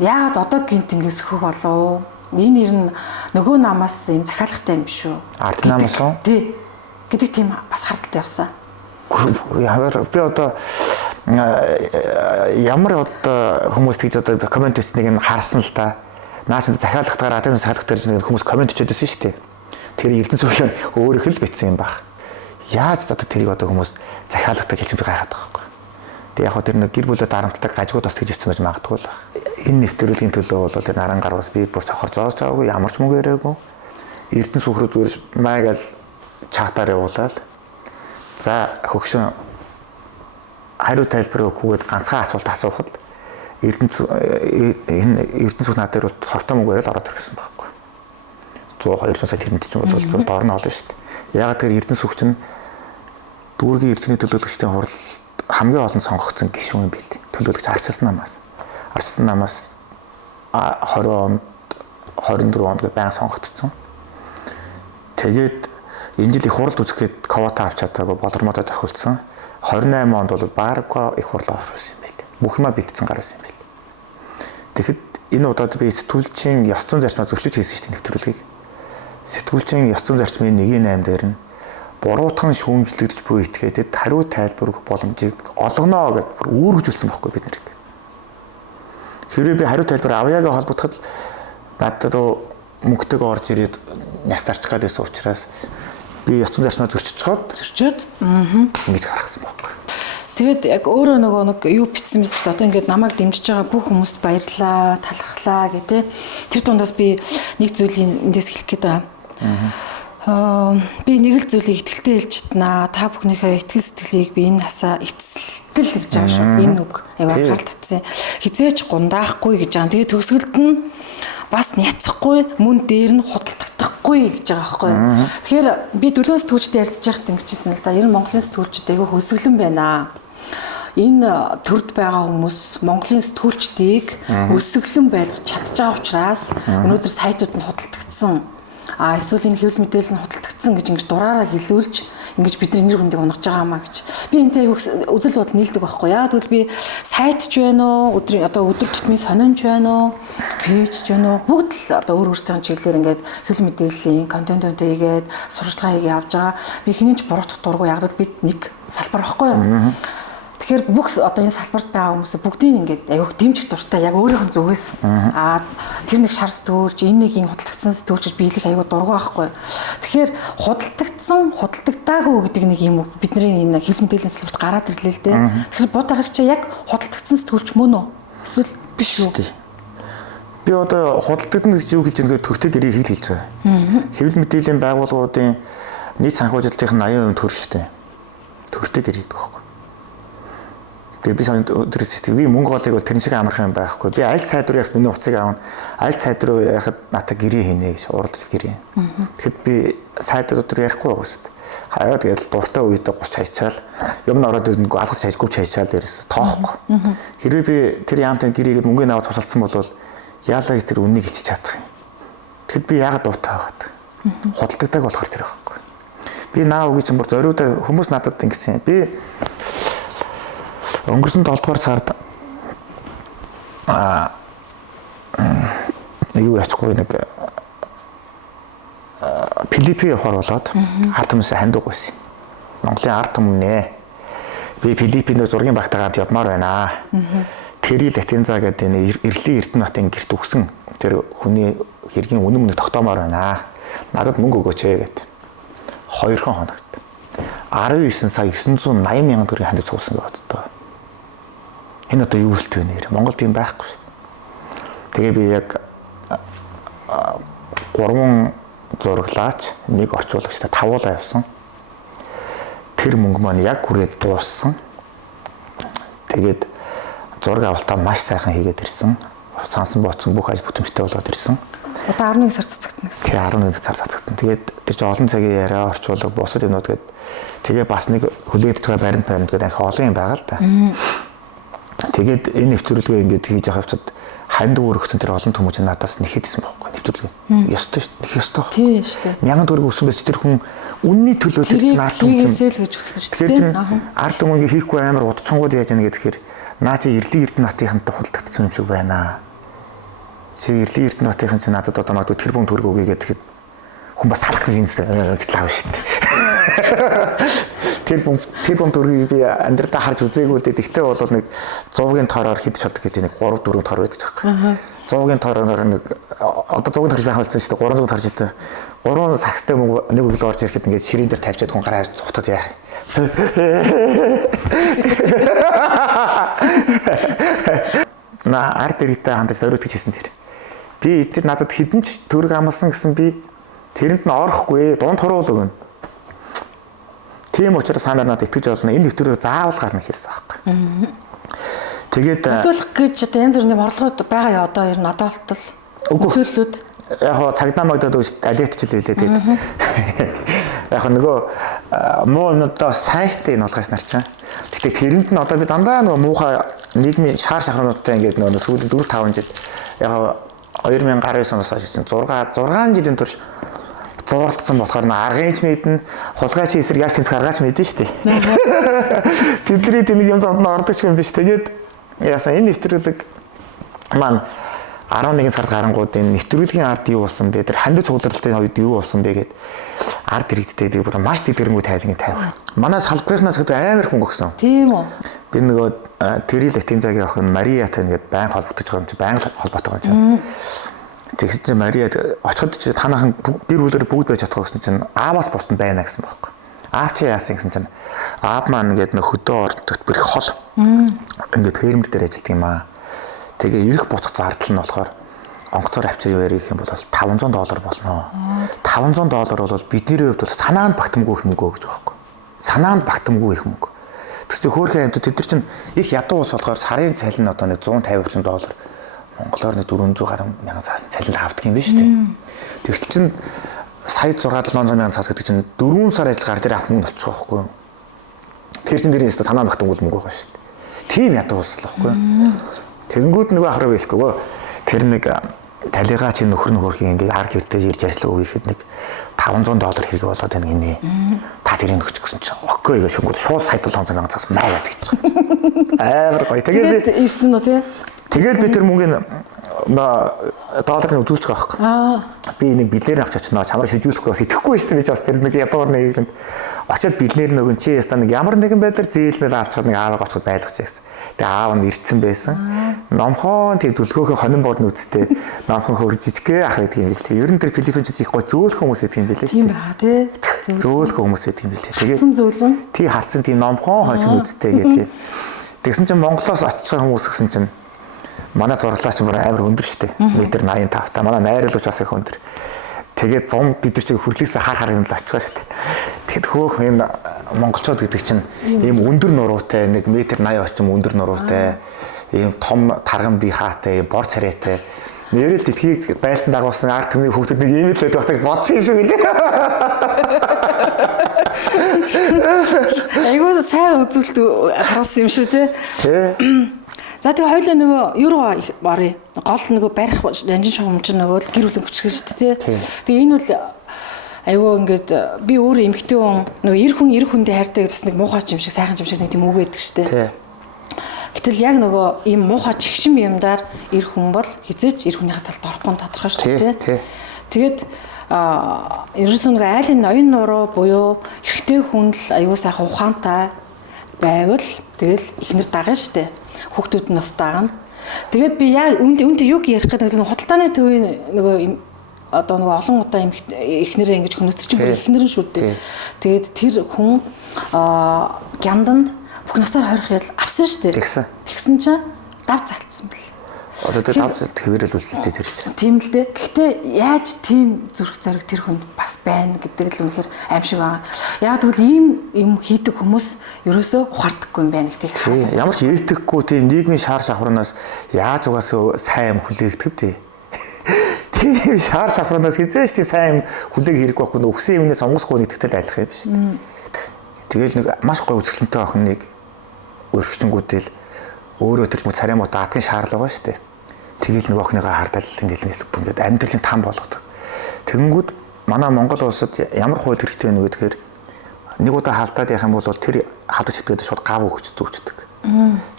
яагаад одоо гинт ингээс өөхөх болов? Энэ нэр нь нөгөө намаас ийм захиалгатай юм шүү. Ард намаас уу? Тий. Гэдэг тийм бас хардталтай явсан. Би одоо ямар одоо хүмүүс тэгж одоо комент хийснийг нь харсан л та. Наач захиалгатаар адын захиалгатаар хүмүүс комент хийдэг байсан шүү дээ. Тэр эрдэнэ зөвхөн өөрөө хэл битсэн юм баг. Яаж одоо тэрийг одоо хүмүүс захиалгатаар хэлж гайхаад байгаа байхгүй. Тэг яг хөө тэр нэг гэр бүлээ дарамттай гажгууд бас тэгж өцсөн байж магадгүй л. Энэ нэвтрүүлгийн төлөө бол тэр наран гарвас би бүр сохор зоож байгаагүй ямар ч мөнгө яриаггүй. Эрдэнэ сүхрүүд зүгээр маягаар чатаар явуулаад за хөгшин хариу тайлбар өгөхгүйгээд ганцхан асуулт асуухад эрдэнэ сүх надад хортой мөнгө яриад ороод ирсэн байхгүй. 100 200 сая тэр мэд чинь бол зур доор нь олно шүү дээ. Ягаад тэр эрдэнэ сүх чинь дүүргийн эрдэнэ төлөөлөгчдийн хурал хамгийн олон сонгогдсон гишүүн юм билээ. Төлөөлөгч Арчсан намаас. Арчсан намаас 20 онд 24 онд баян сонгогдсон. Тэгээд энэ жил их хурал үзэхэд квота авч чадаагүй болормодоо тохиолдсон. 28 онд бол баарга их хурал орсон юм билээ. Бүх юма бэлдсэн гар байсан юм билээ. Тэгэхэд энэ удаад би сэтгүүлчийн ёс зүйн зарчмаа зөрчиж хийсэн шүү дээ нэвтрүүлгийг. Сэтгүүлчийн ёс зүйн зарчмын 1.8 дээр нь буруутхан шүүмжлэгдэж буй этгээдэд хариу тайлбар өгөх боломжийг олгоно гэдгээр үүргэжүүлсэн байхгүй бид нарыг. Хэрвээ би хариу тайлбар авъяагаа холбогдоход надад руу мөнгөтэйг орж ирээд нястарч гад байсан учраас би ёс зүйн зарчмаа зөрчиж ингэж гаргасан байхгүй. Тэгээд яг өөрөө нөгөө нэг юу бичсэн мэс ч одоо ингээд намайг дэмжиж байгаа бүх хүмүүст баярлаа, талархлаа гэх тээ. Тэр дундаас би нэг зүйлийг эндээс хэлэх гээд байгаа. Би нэг л зүйлийг итгэлтэй хэлж чаднаа. Та бүхнийхээ итгэл сэтгэлийг би энэ насаа эцэлтэл гэж байгаа шүү. Энэ үг аяга анхаарал татсан. Хизээч гундаахгүй гэж байгаа. Тэгээд төгсгөлд нь бас няцахгүй мөн дээр нь худалдагдахгүй гэж байгаа байхгүй. Тэгэхээр би дөрвөн сэтгүүлчтэй ярилцж байхад ингэжсэн л да. Ер нь Монголын сэтгүүлчид аяга хөсөглөн байна. Энэ төрд байгаа хүмүүс Монголын сэтгүүлчдийг өсөглөн байлгаж чадж байгаа учраас өнөөдөр сайтууд нь худалдагдсан. Эсвэл энэ хэвлэл мэдээлэл нь худалдагдсан гэж ингэж дураараа хэлүүлж ингэж бидний нэр хүндийг унгаж байгаа маа гэж. Би энтэй үзэл бодол нийлдэг байхгүй. Яг тэгвэл би сайт ч байна уу, өдөр тутмын сонинч байна уу, пэйж ч байна уу. Бүгд л одоо өөр өөрсдийн чиглэлээр ингээд хэвлэл мэдээллийн контент хийгээд сурталчилгаа хийгээ явж байгаа. Би хинээч буруутгах дурггүй. Яг л бид нэг салбар байхгүй юу? Тэгэхээр бүх одоо энэ салбарт байгаа хүмүүс бүгдийг ингээд аяг дэмжих дуртай яг өөрийнх нь зүгээс тэр нэг шар сэтгүүлч энэ нэг худалдагдсан сэтгүүлч биелэх аяг дургу байхгүй. Тэгэхээр худалдагдаагүй гэдэг нэг юм бидний энэ хэвлэл мэдээллийн салбарт гараад ирлээ л дээ. Тэгэхээр бод аргач яг худалдагдсан сэтгүүлч мөн үү? Эсвэл биш үү? Би одоо худалдагдсан гэж юу гэж ингээд төртөг гэрээ хэлж байгаа. Хэвлэл мэдээллийн байгууллагуудын нийт санхүүжилтийн 80% төр штэ. Төртөг гэрээ гэдэг байхгүй. Тэгээ би санаад өдрөстэй би мөнгө олыг тэр шиг амархан юм байхгүй. Би аль сайд руу яг миний уцыг аавна. Аль сайд руу яхад надад гэрээ хийнэ гэж уралдаж гэрээ. Тэгэхэд би сайд руу ярихгүй байгаа шүү дээ. Хаяа тэгэл дуртай үедээ 30 хайчаал юм ороод ирнэгүй алгаж хайж гүвч хайчаал ерөөс тоохгүй. Хэрвээ би тэр яамтай гэрээгээд мөнгөний аваад тусалцсан бол яалаа гэж тэр үннийг ичиж чадах юм. Тэгэхэд би яагаад дуутай байгаад. Худалдагдаг болохоор тэр байхгүй. Би наа үгүй чинь бүр зориудаа хүмүүс надад ингэсэн. Би өнгөрсөн 7 дугаар сард юу яцгүй нэг Филиппин явахаар болоод ард түмнээс хандууг байсан. Монголын ард түмнээ би Филиппинд зургийн багтаагаад явмаар байна. Тэри Латинза гэдэг энэ Эрлийн Эрдэнэ хотын гэрт өгсөн тэр хүний хэргийн үнэн мөнө тогтоомоор байна. Надад мөнгө өгөөч гэд 2 хоногт 19 сая 980 мянган төгрөгийн хандив цугсан гэдэг боддоо. Энэ одоо юу хэлт вэ нэр? Монголд юм байхгүй шүү дээ. Тэгээ би яг 3 зураглаач, нэг орчуулагчтай тавуулаа явсан. Тэр мөнгө маань яг хүрээд дууссан. Тэгээд зураг авалтаа маш сайхан хийгээд ирсэн. Сансан боцсон бүх ажил бүтэмжтэй болоод ирсэн. Одоо 11 сар цацагдана гэсэн. Тэгээ 11 сар цацагдана. Тэгээд тэр чинь олон цагийн яриа орчуулга бусад юмнууд гээд тэгээ бас нэг хүлээж байгаа баримт гээд их олон юм байгаа л да. Тэгээд энэ нэвтрүүлгээ ингээд хийж явах явцад ханд өргөсөн тэр олон хүмүүс надаас нэхэдсэн байхгүй нэвтрүүлгээ. Ёстой шүү дээ. Ёстой. Тийм шүү дээ. 1000 төгрөг өгсөн байж тэр хүн үнний төлөө тэр ард түмэн гэж өгсөн шүү дээ. Ард түмэн хийхгүй амар удчингууд яаж яана гэхээр наа чи Эрдэнэ Эрдэнэтийнхэнтэй хулдагдсан юм шиг байна. Чи Эрдэнэ Эрдэнэтийн чинь надад одоо магадгүй тэр бүм төгрөг өгье гэхэд хүн бас салах гинс гэж лав шүү дээ. Тэр бүм төгрөгийг би амьдралдаа харж үзээгүй л дээ. Тэгтээ бол нэг 100-гийн тороор хидэж болдог гэдэг нэг 3-4 тор байдаг байхгүй. 100-гийн тороор нэг одоо 100-гийн торж байх болсон шүү дээ. 300 торж идэв. 3 сакстай мөнгө нэг өглөө орж ирэхэд ингээд ширийн дээр тавьчаад хүн гараа цухтад яах. На ард дэрийтэй хандаж зориуд гэж хэлсэн тэр. Би эдгээр надад хідэн ч төгрөг амлсан гэсэн би тэрэнд нь орохгүй дунд хуруул өгнө. Тийм учраас санаа надад итгэж болно. Энэ нэвтрүүлэг заавал гарна хэлсэн байхгүй. Тэгээд бодлуулах гэж одоо янз бүрийн орлогод байгаа яа одоо ер нь одоо болтол төлөвлөлүүд яг хоо цагдаа магдаад өгч алетчл байлээ тэгээд яг нөгөө муу юмудаа сайжтай энэ болгоос нар чинь. Гэтэ тэрэнд нь одоо би дандаа нөгөө муухай нийгмийн шаар шахруудтай ингээд нөгөө сүүлийн 4-5 жил яг 2019 оноос хойш чинь 6 жилийн турш зурлагдсан болохоор аргынч мэднэ хулгайч эсрэг яаж тэмцэх аргаач мэднэ шүү дээ. Тэдний тэнийг юм зовд нь ордог ч юм биш. Тэгээд яасан энэ нэвтрүүлэг маань 11 сард гарангууд энэ нэвтрүүлгийн ард юу болсон бэ? Тэр хандив цугларалтын үед юу болсон бэ гэд ард иргэдтэй би бүр маш дэлгэрэнгүй тайлбар тавих. Манай салбарынхнаас гэдэг амар хүн өгсөн. Тийм үү. Би нөгөө Тэрил Латин цагийн охин Мариатай ингээд байн холбогдож байгаа юм чи байн холбоотой байгаа юм чи. Тэгсэн чинь Мариад очиход чи танаахан гэр бүлээр бүгд байж чадах гэсэн чинь ааваас бусд нь байна гэсэн байхгүй. Аав чи яасан гэсэн чинь аав маань ингээд нөх хөдөө ордогт бүр хол. Ингээд фермер дээр ажилладаг юм аа. Тэгээ ирэх буцах зардал нь болохоор онгоцоор авчир ярих юм бол $500 болно. $500 бол бидний хувьд бол санаанд багтамгүй их мөнгө гэж байгаа байхгүй. Санаанд багтамгүй их мөнгө. Тэгс чи хөөрхөн амт тэд нар чинь их ядуу ус болохоор сарын цалин одоо нэг $150 Монголоор нэг 400 гаруй мянган цаас цалин авдаг юм байна шүү дээ. Тэгтэл чинь сая 6-700 мянган цаас гэдэг чинь 4 сар ажиллагаар дээр авах мөнгө болчих واخгүй. Тэр чинь дээрээс санаанд багтамгүй мөнгө байгаа шүү дээ. Тийм ядуу ус л واخгүй. Тэгэнгүүт нөгөө ахраа байлгүй. Тэр нэг талигаа чи нөхөр нөхөрхийн ингээ ар гэртээ ирж ажиллах үехэд нэг $500 хэрэг болоод байна гинэ. Та тэрийг өгч гэсэн чинь окей гэж шөнгөд шууд сая 700 мянган цаас маягаад гэж байгаа. Амар гоё. Тэгээд ирсэн үү тий? Тэгээд би тэр мөнгөний долларын үзүүлж байгаа байхгүй. Би нэг билээр авч очноо чамаар шижүүлэхгүй бас итгэхгүй шүү дээ би ч бас тэр нэг ядуур нэг очиод билээр нөгөө чи яста нэг ямар нэгэн байдлаар зээлмэл авчихад нэг аавыг очиход байлгач гэсэн. Тэгээ аав нь ирцэн байсан. Номхон тэг зүлгөөхөн хонин бод нүдтэй номхон хөржижгэ ах гэдэг юм бэл. Ер нь тэр Филиппинчууд их гоо зөөлх хүмүүс гэдэг юм бэлээ шүү дээ. Тийм баа тий. Зөөлх хүмүүс гэдэг юм бэлээ. Тэгээд зөөлөн. Тий харцсан тийм номхон хонш нүдтэй гэдэг. Тэгсэн чинь Монголоос очиж байгаа хүмүүс гэсэн чинь манай зураглаач бүр амар өндөр штэ. Метр 85 та. Манай найруулагч бас их өндөр. Тэгээд зам бид нар чи хөрлөөсөө хар юм л очихгаа штэ. Тэгэд хөөх энэ монголчууд гэдэг чинь ийм өндөр нуруутай нэг метр 80 орчим өндөр нуруутай ийм том тарган бие хаатай ийм бор царайтай нэрэл дэлхийг байлдан дагуулсан ард түмний хүүхдүүд нэг ийм л байдаг гэж бодсон юм шиг үлээ. Айгуу сайн үзүүлэлт харуулсан юм шүү тий. За тэгээ хоёлаа нөгөө юуруу барыг гол нөгөө барих янжин шугамч нөгөө гэр бүлийн хүчрэх шүү дээ тий. Тэгээ энэ бол айгуу ингээд би өөрөө эмэгтэй хүн нөгөө эр хүндээ хайртай гэсэн нэг муухай юм шиг сайхан юм шиг нэг тийм үг байдаг шүү дээ. Гэтэл яг нөгөө ийм муухай чигшин юмдаар эр хүн бол хизээч эр хүнийхээ талд орохгүй тодорхой шүү дээ тий. Тэгээд ерөөсөө нөгөө айлын ноён нуруу буюу эрэгтэй хүн л айгуу сайхан ухаантай байвал тэгэл ихнэр дагна шүү дээ. Хүүхдүүд нь бас дагна. Тэгээд би яг үүнтэй юу ярих гэдэг нь худалдааны төвийн нөгөө одоо нөгөө олон удаа ихнэрээ ингэж хөнөөсч чинь ихнэр нь шүү дээ. Тэгээд тэр хүн гянданд бүх насаар хорих ял авсан шүү дээ. Тэгсэн чинь дав залтсан бэл. Одоо тэгээд хэвээрэл үлдэлтэй тэр чинь. Тийм л дээ. Гэхдээ яаж тийм зүрх зориг тэр хүнд бас байна гэдэг л үнэхээр аимшиг байгаа. Яг тэгвэл ийм юм хийдэг хүмүүс ерөөсөө ухаардаггүй юм байна гэдгийг харуулсан. Ямар ч ээтгэхгүй тийм нийгмийн шаар шавхранаас яаж угаасаа сайн юм хүлээгдэв дээ. Тийм шаар шавхранаас хизээш тийм сайн юм хүлээг хэрэг байхгүй өгсөн юмнээс онгоцгүй нэгтгэл айлах юм шүү дээ. Тэгэл нэг маш гоё үзэсгэлэнтэй охиныг өргөчнгүүдэл өөрөө тэр ч царай мото адгийн шаарлага ба шүү дээ. Тэгэл нэг охиныгаа хардал ингээл ингээд амьдралын там болгодог. Тэгэнгүүт манай Монгол улсад ямар хууль хэрэгтэй вэ гэхээр нэг удаа халдаад явах юм бол тэр халдаж итгээд шууд гав өгчдөг.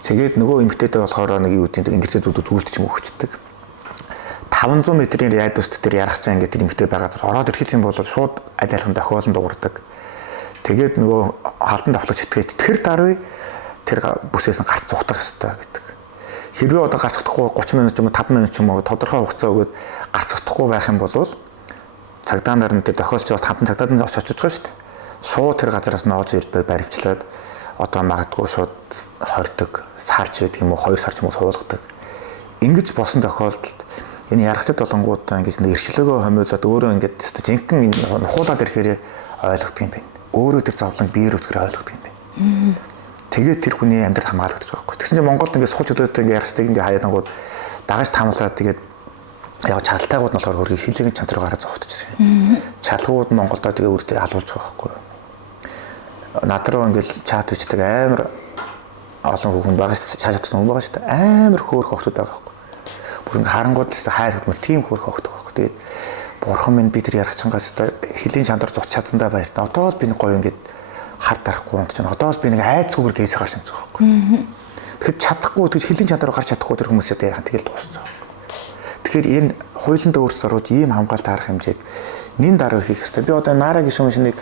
Тэгээд нөгөө эмэгтэйдээ болохоор нэг юу гэдэг ингэртэй зүудүүд зүгэлтч юм өгчдөг. 500 метрийн радиуст тэр ярах цаа ингээд тэр эмэгтэй байгаа ороод ирэх юм бол шууд адилхан тохиолон дуурдаг. Тэгээд нөгөө халдан давхлагч итгээд тэр даруй тэр бүсээс нь гарц цухтах хэрэгтэй гэдэг. Хэрвээ одоо гарц цухтахгүй 30 минут ч юм уу 5 минут ч юм уу тодорхой хугацаа өгөөд гарц цухтахгүй байх юм бол цагдаа нар нь тохиолч бас хамтан цагдаад нь очиж байгаа шүү дээ. Шууд тэр газараас ноож ирд баривчлаад одоо магадгүй шууд хордог, сарч гэдэг юм уу 2 сар ч юм уу суулгадаг. Ингэж босон тохиолдолд энэ ярахчд болонгуудаа ингэж ирчлөөгөө хомиулаад өөрөө ингэж жинхэнэ нухуулаад ирэхээр ойлгодог юм байна. Өөрөө тэр зовлон биеэр үтгэр ойлгодог юм байна. Тэгээд тэр хүний амьдрал хамгаалагдаж байгаа байхгүй. Тэгсэн чинь Монголд ингээд сууч өдөөд ингээд ярахдаг ингээд хаяатангууд дагаж таамаглаад тэгээд яг чалтайгууд нь болохоор хөргийг хилэгэн чанар гараа зогтчихсан. Чалгууд Монголдоо тэгээ үрдээ алуулж байгаа байхгүй. Над руу ингээд чат бичдэг амар олон хүн байгаа шүү дээ. Чатсан хүн байгаа шүү дээ. Амар хөөх хогтууд байгаа байхгүй. Бүр ингээд харангууд хайр хөдмөр тийм хөөх хогтод байхгүй. Тэгээд бурхан минь би тэр ярахчангаас хилийн чанар зуц чадсандаа баяртай. Одоо л би нэг гоё ингээд хар дарахгүй юм чинь одоо л би нэг айцгүйгээр гээс гарч амжих байхгүй. Тэгэхээр чадахгүй тэр хилийн чадвар гарч чадахгүй тэр хүмүүсээ тэгэл дуусах. Тэгэхээр энэ хуулинд өөрчлөлт оруулж ийм хамгаалалт харах хэмжээг нин дараа хийх хэрэгтэй. Би одоо Нара гişүн шинийг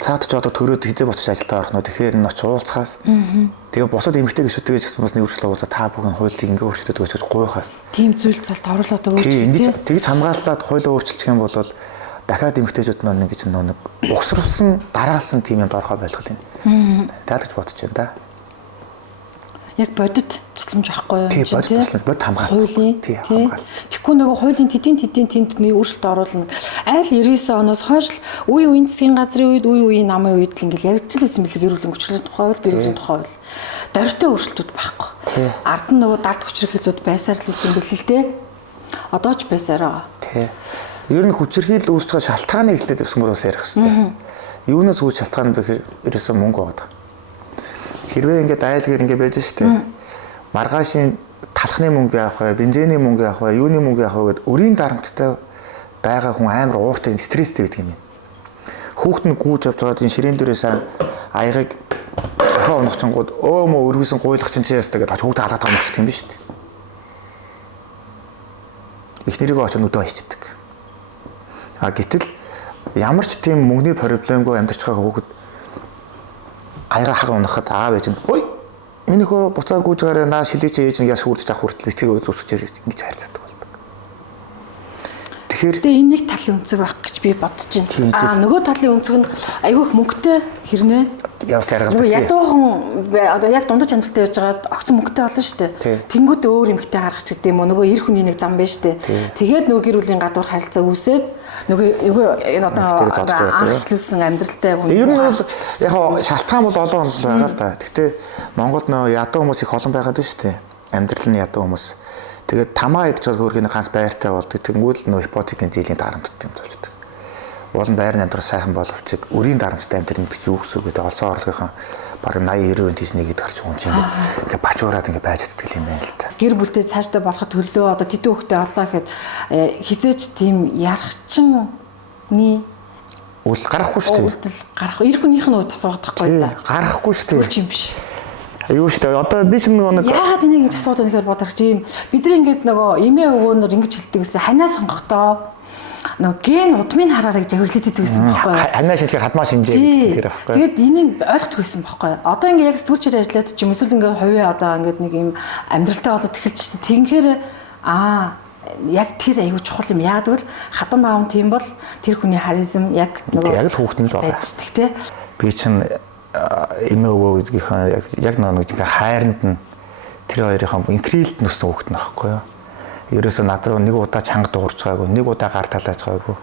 цаад ч одоо төрөөд хизээ буцаж ажилдаа орох нь тэгэхээр энэ оч уулзахаас тэгээ босод эмэгтэй гişүүдтэйгээ ч гэсэн бас нэг өөрчлөлт уулзаа та бүхэн хуулийг ингээ өөрчлөлтөд гэж гуйхаас. Тийм зүйл цалт оруулаад өгөөч. Тэгж хамгааллаад хуулийг өөрчилчих юм бол дахиад эмэгтэйчүүд маань ингэж нэг угсруулсан дараалсан тийм юмд орохоо байлгал юм. Таалж бодож байна да. Яг бодит тусламж авахгүй юм чинь тийм бодит хамгаалалт. Хуулийн тийм хамгаалалт. Тэгэхгүй нөгөө хуулийн тэдийн тэнд өөрчлөлт оруулна. Айл 99 оноос хойш л үеийн засгийн газрын үед үеийн намын үед л ингээл яригдчихсэн билээ гэр бүлийн хүчрийн тухай бол гэр бүлийн тухай бол дөрвтэй өөрчлөлтүүд байхгүй. Ард нь нөгөө далд хүчрхийлүүд байсаар л хэлсэн билээ л дээ. Одоо ч байсараа. Тийм. Ер нь хүчирхийл үүсгэж шалтгааны хэлтэд өсмөр ус ярих хэрэгтэй. Юунаас үүс шалтгаан бэ гэхээр ерөөсөө мөнгө байгаа. Хэрвээ ингээд айлгаар ингээд байж штэ. Маргаашийн талхны мөнгө явах бай, бензиний мөнгө явах бай, юуны мөнгө явах бай гэд өрийн дарамттай байгаа хүн амар ууртай стресстэй байдаг юм. Хүүхэд нь гүүж авч байгаа энэ ширээн дээрээс аягийг зохио унахчингууд өөмө өргөсөн гуйлах чинь ястаа гэдэг хүүхдээ халаад байгаа юм шиг юм биш үү? Их нэрийгөө очиж нүдөө ичдэг. А гэтэл ямар ч тийм мөнгөний проблемгүй амьдарч байгаа хүүхэд аяга хаг унахад аав ээж нь ой миний хөө буцаа гүйж гараа наа шилээч ээж нь яаш хүрдэж авах хүртэл битгий үзүүлчихээ ингэж харьцдаг болдог. Тэгэхээр энэ нэг талын өнцөг байх гэж би бодож байна. Нөгөө талын өнцөг нь айгүйх мөнгөтэй хэрнээ явс аргалдаг. Ядуухан одоо яг дундаж амьдралтай явж байгаад огцон мөнгөтэй болно шүү дээ. Тэнгүүд өөр эмхтэй харах ч гэдэм үү нөгөө эр хүний нэг зам байна шүү дээ. Тэгээд нөгөө гэр бүлийн гадуур харилцаа үүсээд нөгөө энэ одоо анхлуулсан амьдралтай хүн. Ер нь бол яг шалтгаан бол олон байгаа л да. Гэхдээ Монголд нөгөө ядуу хүмүүс их олон байгаад байна шүү дээ. Амьдрал нь ядуу хүмүүс. Тэгээд тамаа идэж байгаа хөргийн ганц байртай болдог. Тэнгүүд нөгөө ипотекийн зээлийн дарамттай юм болчихдог. Уул байрны амьдрал сайхан боловч өрийн дарамттай амьдрал гэдэг чинь юу гэсэн үг гэдэг олсон орлогынхаа бараг 80-90% тийш нэгэд гарч байгаа юм чинь ингээд бачуураад ингээд байж чаддаг юм байна л да. Гэр бүлтэй цаашдаа болоход төлөө одоо тэдэн хүүхдээ орлоо гэхэд хизээч тийм ярахчин үл гарахгүй шүү дээ. Үлдэл гарах. Эр хүнийх нь үед асуухдахгүй да. Гарахгүй шүү дээ. Юм биш. Юу шүү дээ. Одоо би ч нэг яагаад энийг ингэж асуудаг нэхэр бодох юм. Бид нар ингээд нөгөө эмээ өвгөөнөр ингэж хэлдэг гэсэн ханаа сонгохдоо нөгөө ген удмын хараараа гэж авиглаад идэв гэсэн байхгүй юу? Ханаа шилгээр хадмаа шинжээ гэдэг байхгүй юу? Тэгээд энийг ойлгохгүй байсан байхгүй юу? Одоо ингээд яг сэтгүүлчээр ажиллаад ч юм эсвэл ингээд хувиа одоо ингээд нэг юм амьдралтай болоод эхэлж чинь тэгинхээр яг тэр аюу чухал юм. Яг тэгвэл хатан баам тийм бол тэр хүний харизм яг нөгөө яг л хүүхдэн л байгаа. Тэгтээ би чинь эмээ өвөө гэдгийнхээ яг нэг хайранд нь тэр хоёрынхаа инкрилд нүсэн хүүхэд нөхгүй юу. Ерөөсөө над руу нэг удаа чанга дуурч байгаагүй, нэг удаа гар талааж байгаагүй.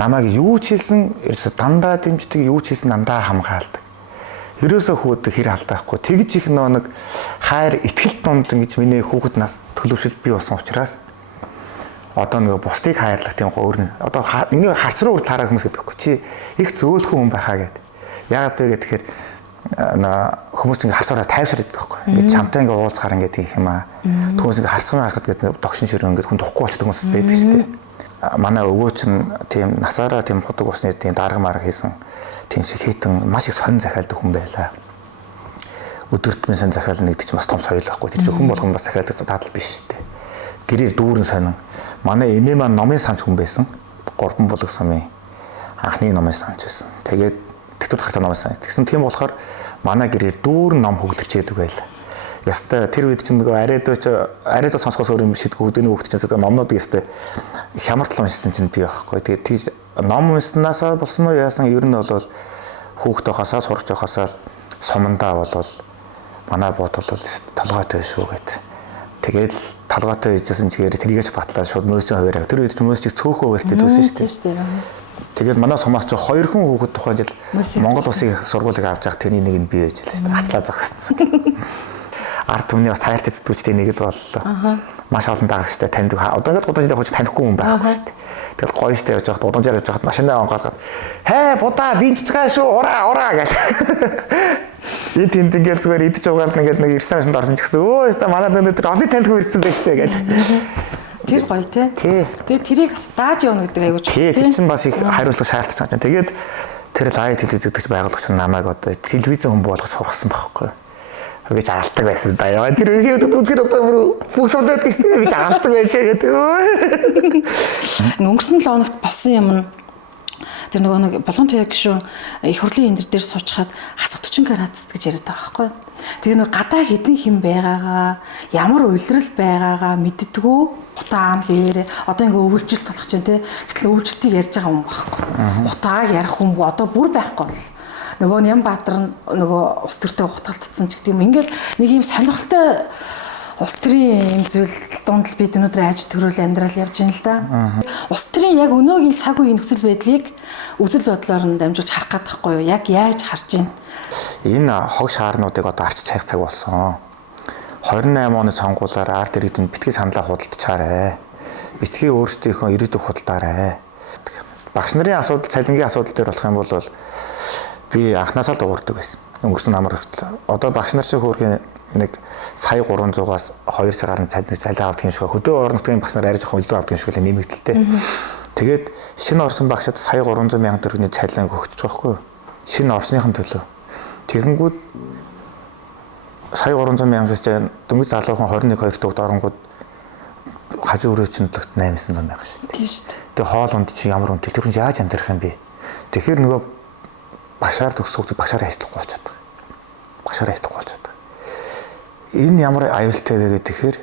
Намайг юу ч хэлсэн ерөөсөө дандаа дэмждэг, юу ч хэлсэн дандаа хамгаалдаг. Ерөөсөө хүүхэд хэр халдаахгүй. Тэгж их нэг хайр ихтгэл дунд ингэж миний хүүхэд нас төлөвшөл бий болсон учраас одоо нэг бусдыг хайрлах тийм өөр нь одоо миний харц руу хүртэл хараа хүмүүс гэдэггүй чи их зөөлхөн хүн байхаа гэд. Яагаад вэ гэхээр хүмүүс ингэ харцаараа тайвшраад байдаг байхгүй. Ингээд чамтай ингэ уулзахаар ингэ тийх юм аа. Түүнээс ингэ харцгаа хахад гэдэг догшин ширээ ингэ хүн тухгүй болчихдог хүмүүс байдаг шүү дээ. Манай өвөө чинь тийм насаараа тийм худаг усны тийм дарга марга хийсэн тийм шиг хитэн маш их сонин захиалдаг хүн байлаа. Өдөрт минь сонин захиална гэдэг чинь бас том соёл байхгүй. Тэр чинь хүн болгон бас захиалдаг дадал биш шүү дээ. Гэрээр дүүрэн сонин. Манай эмээ маань номын санч хүн байсан. Горбон булаг сумын анхны номын санч байсан. Тэгээд тэгтүүд хартаа номын санч. Тэгсэн тийм болохоор манай гэрээр дүүрэн ном хөглөж яадаг байлаа. Ястай тэр үед чинь нөгөө арайдоо сонсохоос өөр юм шидгүү хөдөөний хөвгт чинь номнуудыг ястай хямртал уншсан чинь би байхгүй. Тэгээд тийж ном уншсанаасаа болсон уу яасан ер нь бол хүүхдээ хасаа сурч явахасаа сумандаа болвол манай бод бол толгойтой шүү гэд. Тэгээд толгойтой хийжсэн чигээр тэрийгэж батлаад шууд мөсийн хуваараа. Тэр үед мөс чиг цөөхөн хуваартай дүүсэн шүү дээ. Тэгээд манай сумаас ч 2 хүн хүүхэд тухайн жил Монгол улсын сургуулийг авч явах тэрний нэг нь би байж л шүү дээ. Аслаа зогссон. Ард түмний бас хайртай зүтгүүчтэй нэг л боллоо. Маш олон дагагчтай таньдаг. Одоо ингээд гудамжтай хож танихгүй хүн байхгүй шүү дээ. Тэгэл гоё штэ явж байхад удамжаар явж байхад машинаа онгоолгаад хээ будаа бинчцгаа шүү ураа гэж. Энд тэнд ингээд зүгээр идэж угаал нэг ирсэн машинд орсон ч гэсэн өө өстө манай өнөөдөр олон таньдаг хүн ирсэн байж штэ гэж. Тэр гоё те. Тэгээд тэрийг бас дааж явна гэдэг аягүй чухал. Тэр чинь бас их хариуцлага шаардж байгаа. Тэгээд тэр лайв телевиз үзэгч байгуулагч намайг одоо телевизэн хүн болгож сургасан байхгүй. Би жаргалдаг байсан да. Яа тэр үеийн үзгээр одоо фокус болоод гэж би жаргалдаг байжээ гэдэг. Өнгөрсөн 7 хоногт болсон юм нь тэр нөгөө нэг болон туяа гişүн их хурлын эндэр дээр суучхад хасах 40 градус гэж яриад байгаа байхгүй. Тэгээ нөгөө гадаа хідэн хим байгаагаа ямар уйлрал байгаагаа мэддэггүй утаа хийвэрэ одоо ингээ өвөлжилт болох чинь те гэтэл өвөлжилтийг ярьж байгаа хүн байхгүй. Утааг ярих хүн одоо бүр байхгүй бол нөгөө Нямбаатар нөгөө ус төртэй утгалтцсан ч гэдэг юм. Ингээд нэг юм сонирхолтой улс төрийн юм зүйл дунд л бид өнөөдөр аж төрөл амьдрал явж байна л да. Улс төрийн яг өнөөгийн цаг үеийн нөхцөл байдлыг үзэл бодлоор нь дамжуулж харах гэдэг байхгүй юу? Яг яаж харж байна? Энэ хог шаарнуудыг одоо арчиж хайх цаг болсон. 28 оны сонгуулиар ард иргэдэнд битгий саналаа худалдачаарэ. Битгий өөрсдийнхөө ирээдүйг худалдаарэ. Багш нарын асуудал, цалингийн асуудал дээр болох юм бол би анхнаасаа л дуурдаг байсан. Өнгөрсөн амар хүртэл. Одоо багш нар шиг хөөрхөн нэг сая 300-аас 2 сая гаруй цалин авдаг юм шиг хөдөө орон нутгийн багш нар арай жоохон илүү авдаг юм шиг л нэмэгдэлтэй. Тэгээд шинэ орсон багшад сая 300 мянган төгрөгийн цалин өгч байгаа байхгүй юу? Шинэ орсныхын төлөө. Тэгэнгүүт сая 300 мянгаас дөнгөж залуухан 21-2 дугт оронгууд хажуу өрөө чинь 800 мянга шүү дээ. Тийм шүү дээ. Тэгээ хоол унд чи ямар үнэтэй тэр хүн яаж амьдрах юм бэ? Тэгэхээр нөгөө багшаар төгсөх багшаар ажиллахгүй болчиход байгаа. Багшаар ажиллахгүй болчиход байгаа. Энэ ямар аюултай вэ гэхээр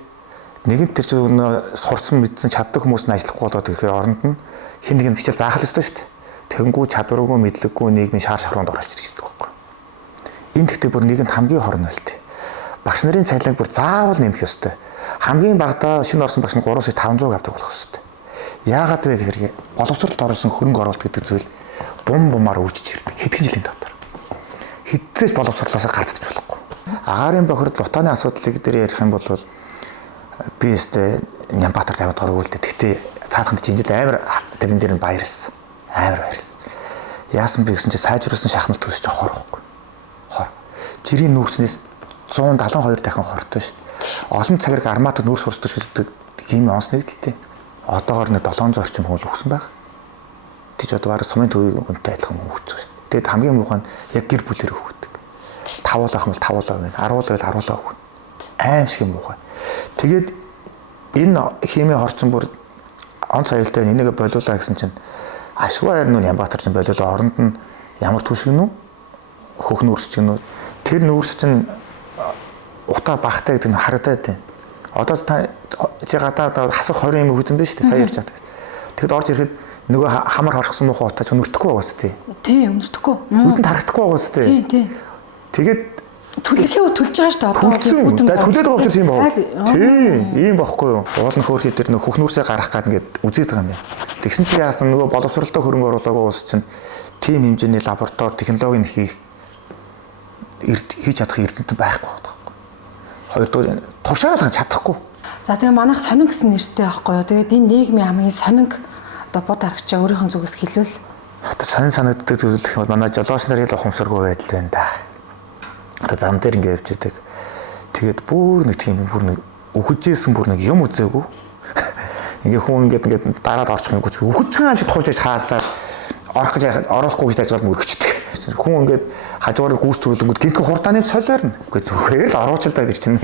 нэгэнт тэр чинь сурсан мэдсэн чаддаг хүмүүс нь ажиллахгүй болоод тэгэхээр оронд нь хин нэгэн хичээл заахал ёстой шүү дээ. Тэгэнгүү чадваргүй мэдлэггүй нийгмийн шаар шахруунд орж ирж байгаа байхгүй. Энэ гэхдээ бүр нэгэнт хамгийн хорн нөлтөө. Багш нарын цалинг бүр заавал нэмэх ёстой. Хамгийн багадаа шинэ орсон багш нь 3,500 авдаг болох ёстой. Яагаад вэ гэхээр боловсролд оруулсан хөрөнгө оруулалт гэдэг зүйл бумаар үүсэж ирдэг. Хэдхэн жилийн дотор. Хэдцээч боловсрлоосоо гарцаж болохгүй. Агаарын бохирдол утааны асуудлыг дээр ярих юм бол би өстэй Нямбаатар тавьд гаргуул дээ. Гэхдээ цааханд чинь амар тэрэн дээр нь баярсан. Амар баярсан. Яасан бэ гэсэн чинь сайжруулсан шахмат төсөж хорхгүй. Хор. Жирийн нүүрснээс 172 дахин хортой шүү дээ. Олон цагираг арматад нүүрс сурсдаг гэдэг химийн онц нэгдэлтэй. Одоогоор нэг 700 орчим хүн өгсөн байна. Тийч одоо бараг сумын төвийн үнэтэй адилхан өгч байгаа шүү. Тэгэд хамгийн муухай нь яг гэр бүлээр өгдөг. 5 ах юм бол 5 байна. 10 байвал 10 өгнө. Аимшиг муухай. Тэгээд энэ химийн хорцсон бүр онц аюултай энийг болиулаа гэсэн чинь ашгүй хайр нүн Нямбаатар чинь болиулаа оронд нь ямар түшиг нү хөх нүүрс чинь тэр нүүрс чинь утаа багтай гэдэг нь харагдаад байна. Одоо чи гадаа хасах 20 юм хөдөн биш үү? Сая ярьж байгаа. Тэгэд орж ирэхэд нөгөө хамар хорхсон мохоо утаач өнөртөхгүй байгаа үстэй. Тийм, өнөртөхгүй. Үдэнд харагдахгүй байгаа үстэй. Тийм. Тэгээд Төлөхөө төлж байгаа шүү дээ. Одоо төлөөд байгаа учраас юм байна. Тий, ийм байхгүй юу? Уул нөхөр хий дээр нөх хөхнүүрсээ гарах гад ингээд үзээд байгаа юм байна. Тэгсэн чи яасан нөгөө боловсролтой хөрөнгө оруулаагүй улс чинь тийм хэмжээний лаборатори технологийн хийж чадах эрдэмтэн байхгүй байна. Хоёрдугаар тушаалгаж чадахгүй. За тэгээ манайх сонин гэсэн нэртэй байхгүй юу? Тэгээд энэ нийгмийн хамгийн сонинг одоо бод харагчаа өөрийнхөө зүгээс хэлвэл одоо сонин санагддаг зүйл гэх юм бол манай жолооч нар л ухамсаргүй байдал байна да. Одоо зам дээр ингээд явж идэг. Тэгээд бүр нэг тийм бүр нэг үхэж исэн бүр нэг юм үзээгүй. Ингээ хүн ингээд дараад орчих юм гүч үхэж байгаа юм шиг тулж хааслаад орохгүй гэж ажиглал мөрөгчдөг. Хүн ингээд хажуугаар гүйс төрүүлэнгүүд гинхэн хурдааны солиорно. Үгүй зүгээр л оруулж даа гэр чинь.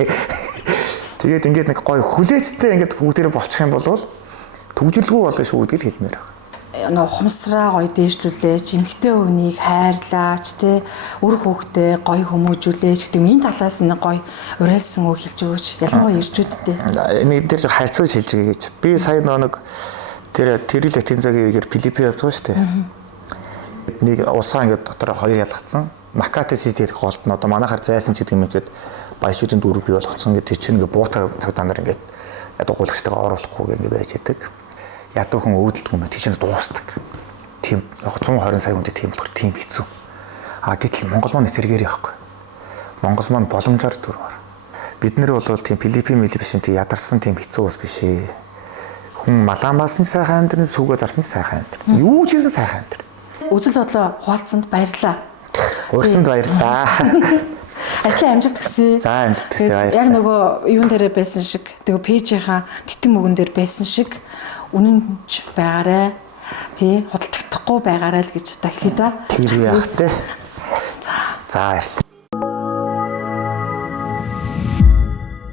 Тэгээд ингээд нэг гоё хүлээцтэй ингээд бүгдээрээ болчих юм бол төгжөлгүй болно шүү гэдгийг хэлмээр байна. Нөө ухамсараа гоё дээшлүүлээч, эмэгтэй өвнийг хайрлаач, тэ үр хүүхдээ гоё хүмүүжүүлээч гэдэг энэ талаас нь гоё урайсан үг хэлж өгөөч. Ялангуяа ирчүүдтэй. Нэг дээр хайцууж хэлж гээ гэж. Би сая нэг тэр латин цагийн үеэр Филиппин явж байгаа шүү дээ. Нэг улсаа ингээд дотор хоёр ялгцсан. Макати Сити гэх голд нь одоо манайхаар зайсан ч гэдэг юм ингээд баячуудын дүүрэг бий болгоцсон гэдэг чинь ингээд буутаа цагдаа нар ингээд ядуугуулагчтайгаа оруулахгүй ингээд байж идэг. Ядуу хүн өөдөлдөг юм тийч дуустдаг. Тийм 120 сая хүнтэй тийм болохоор тийм хэцүү. Гэтэл Монгол маань эсэргээр явахгүй. Монгол маань боломжоор дөрвөр. Бид нэр бол тийм Филиппин биш тийм ядарсан тийм хэцүү ус биш ээ. Хүн малаамаасан сайхан амьдрын сүгэ зарсан сайхан амьдрын. Юу ч хийсэн сайхан амьдрын. Үзэл бодлоо хуваалцсанд баярлалаа. Урсанд баярлалаа. Ажлын амжилт хүсье. За амжилт хүсье. Яг нөгөө юун дээрээ байсан шиг, тэгээ пэйжийнхаа титэн мөгөн дээр байсан шиг үнэнч байгаарэ. Тий, худалдагдахгүй байгаарай л гэж одоо хэлээ да. Тэр яах те. За баярлалаа.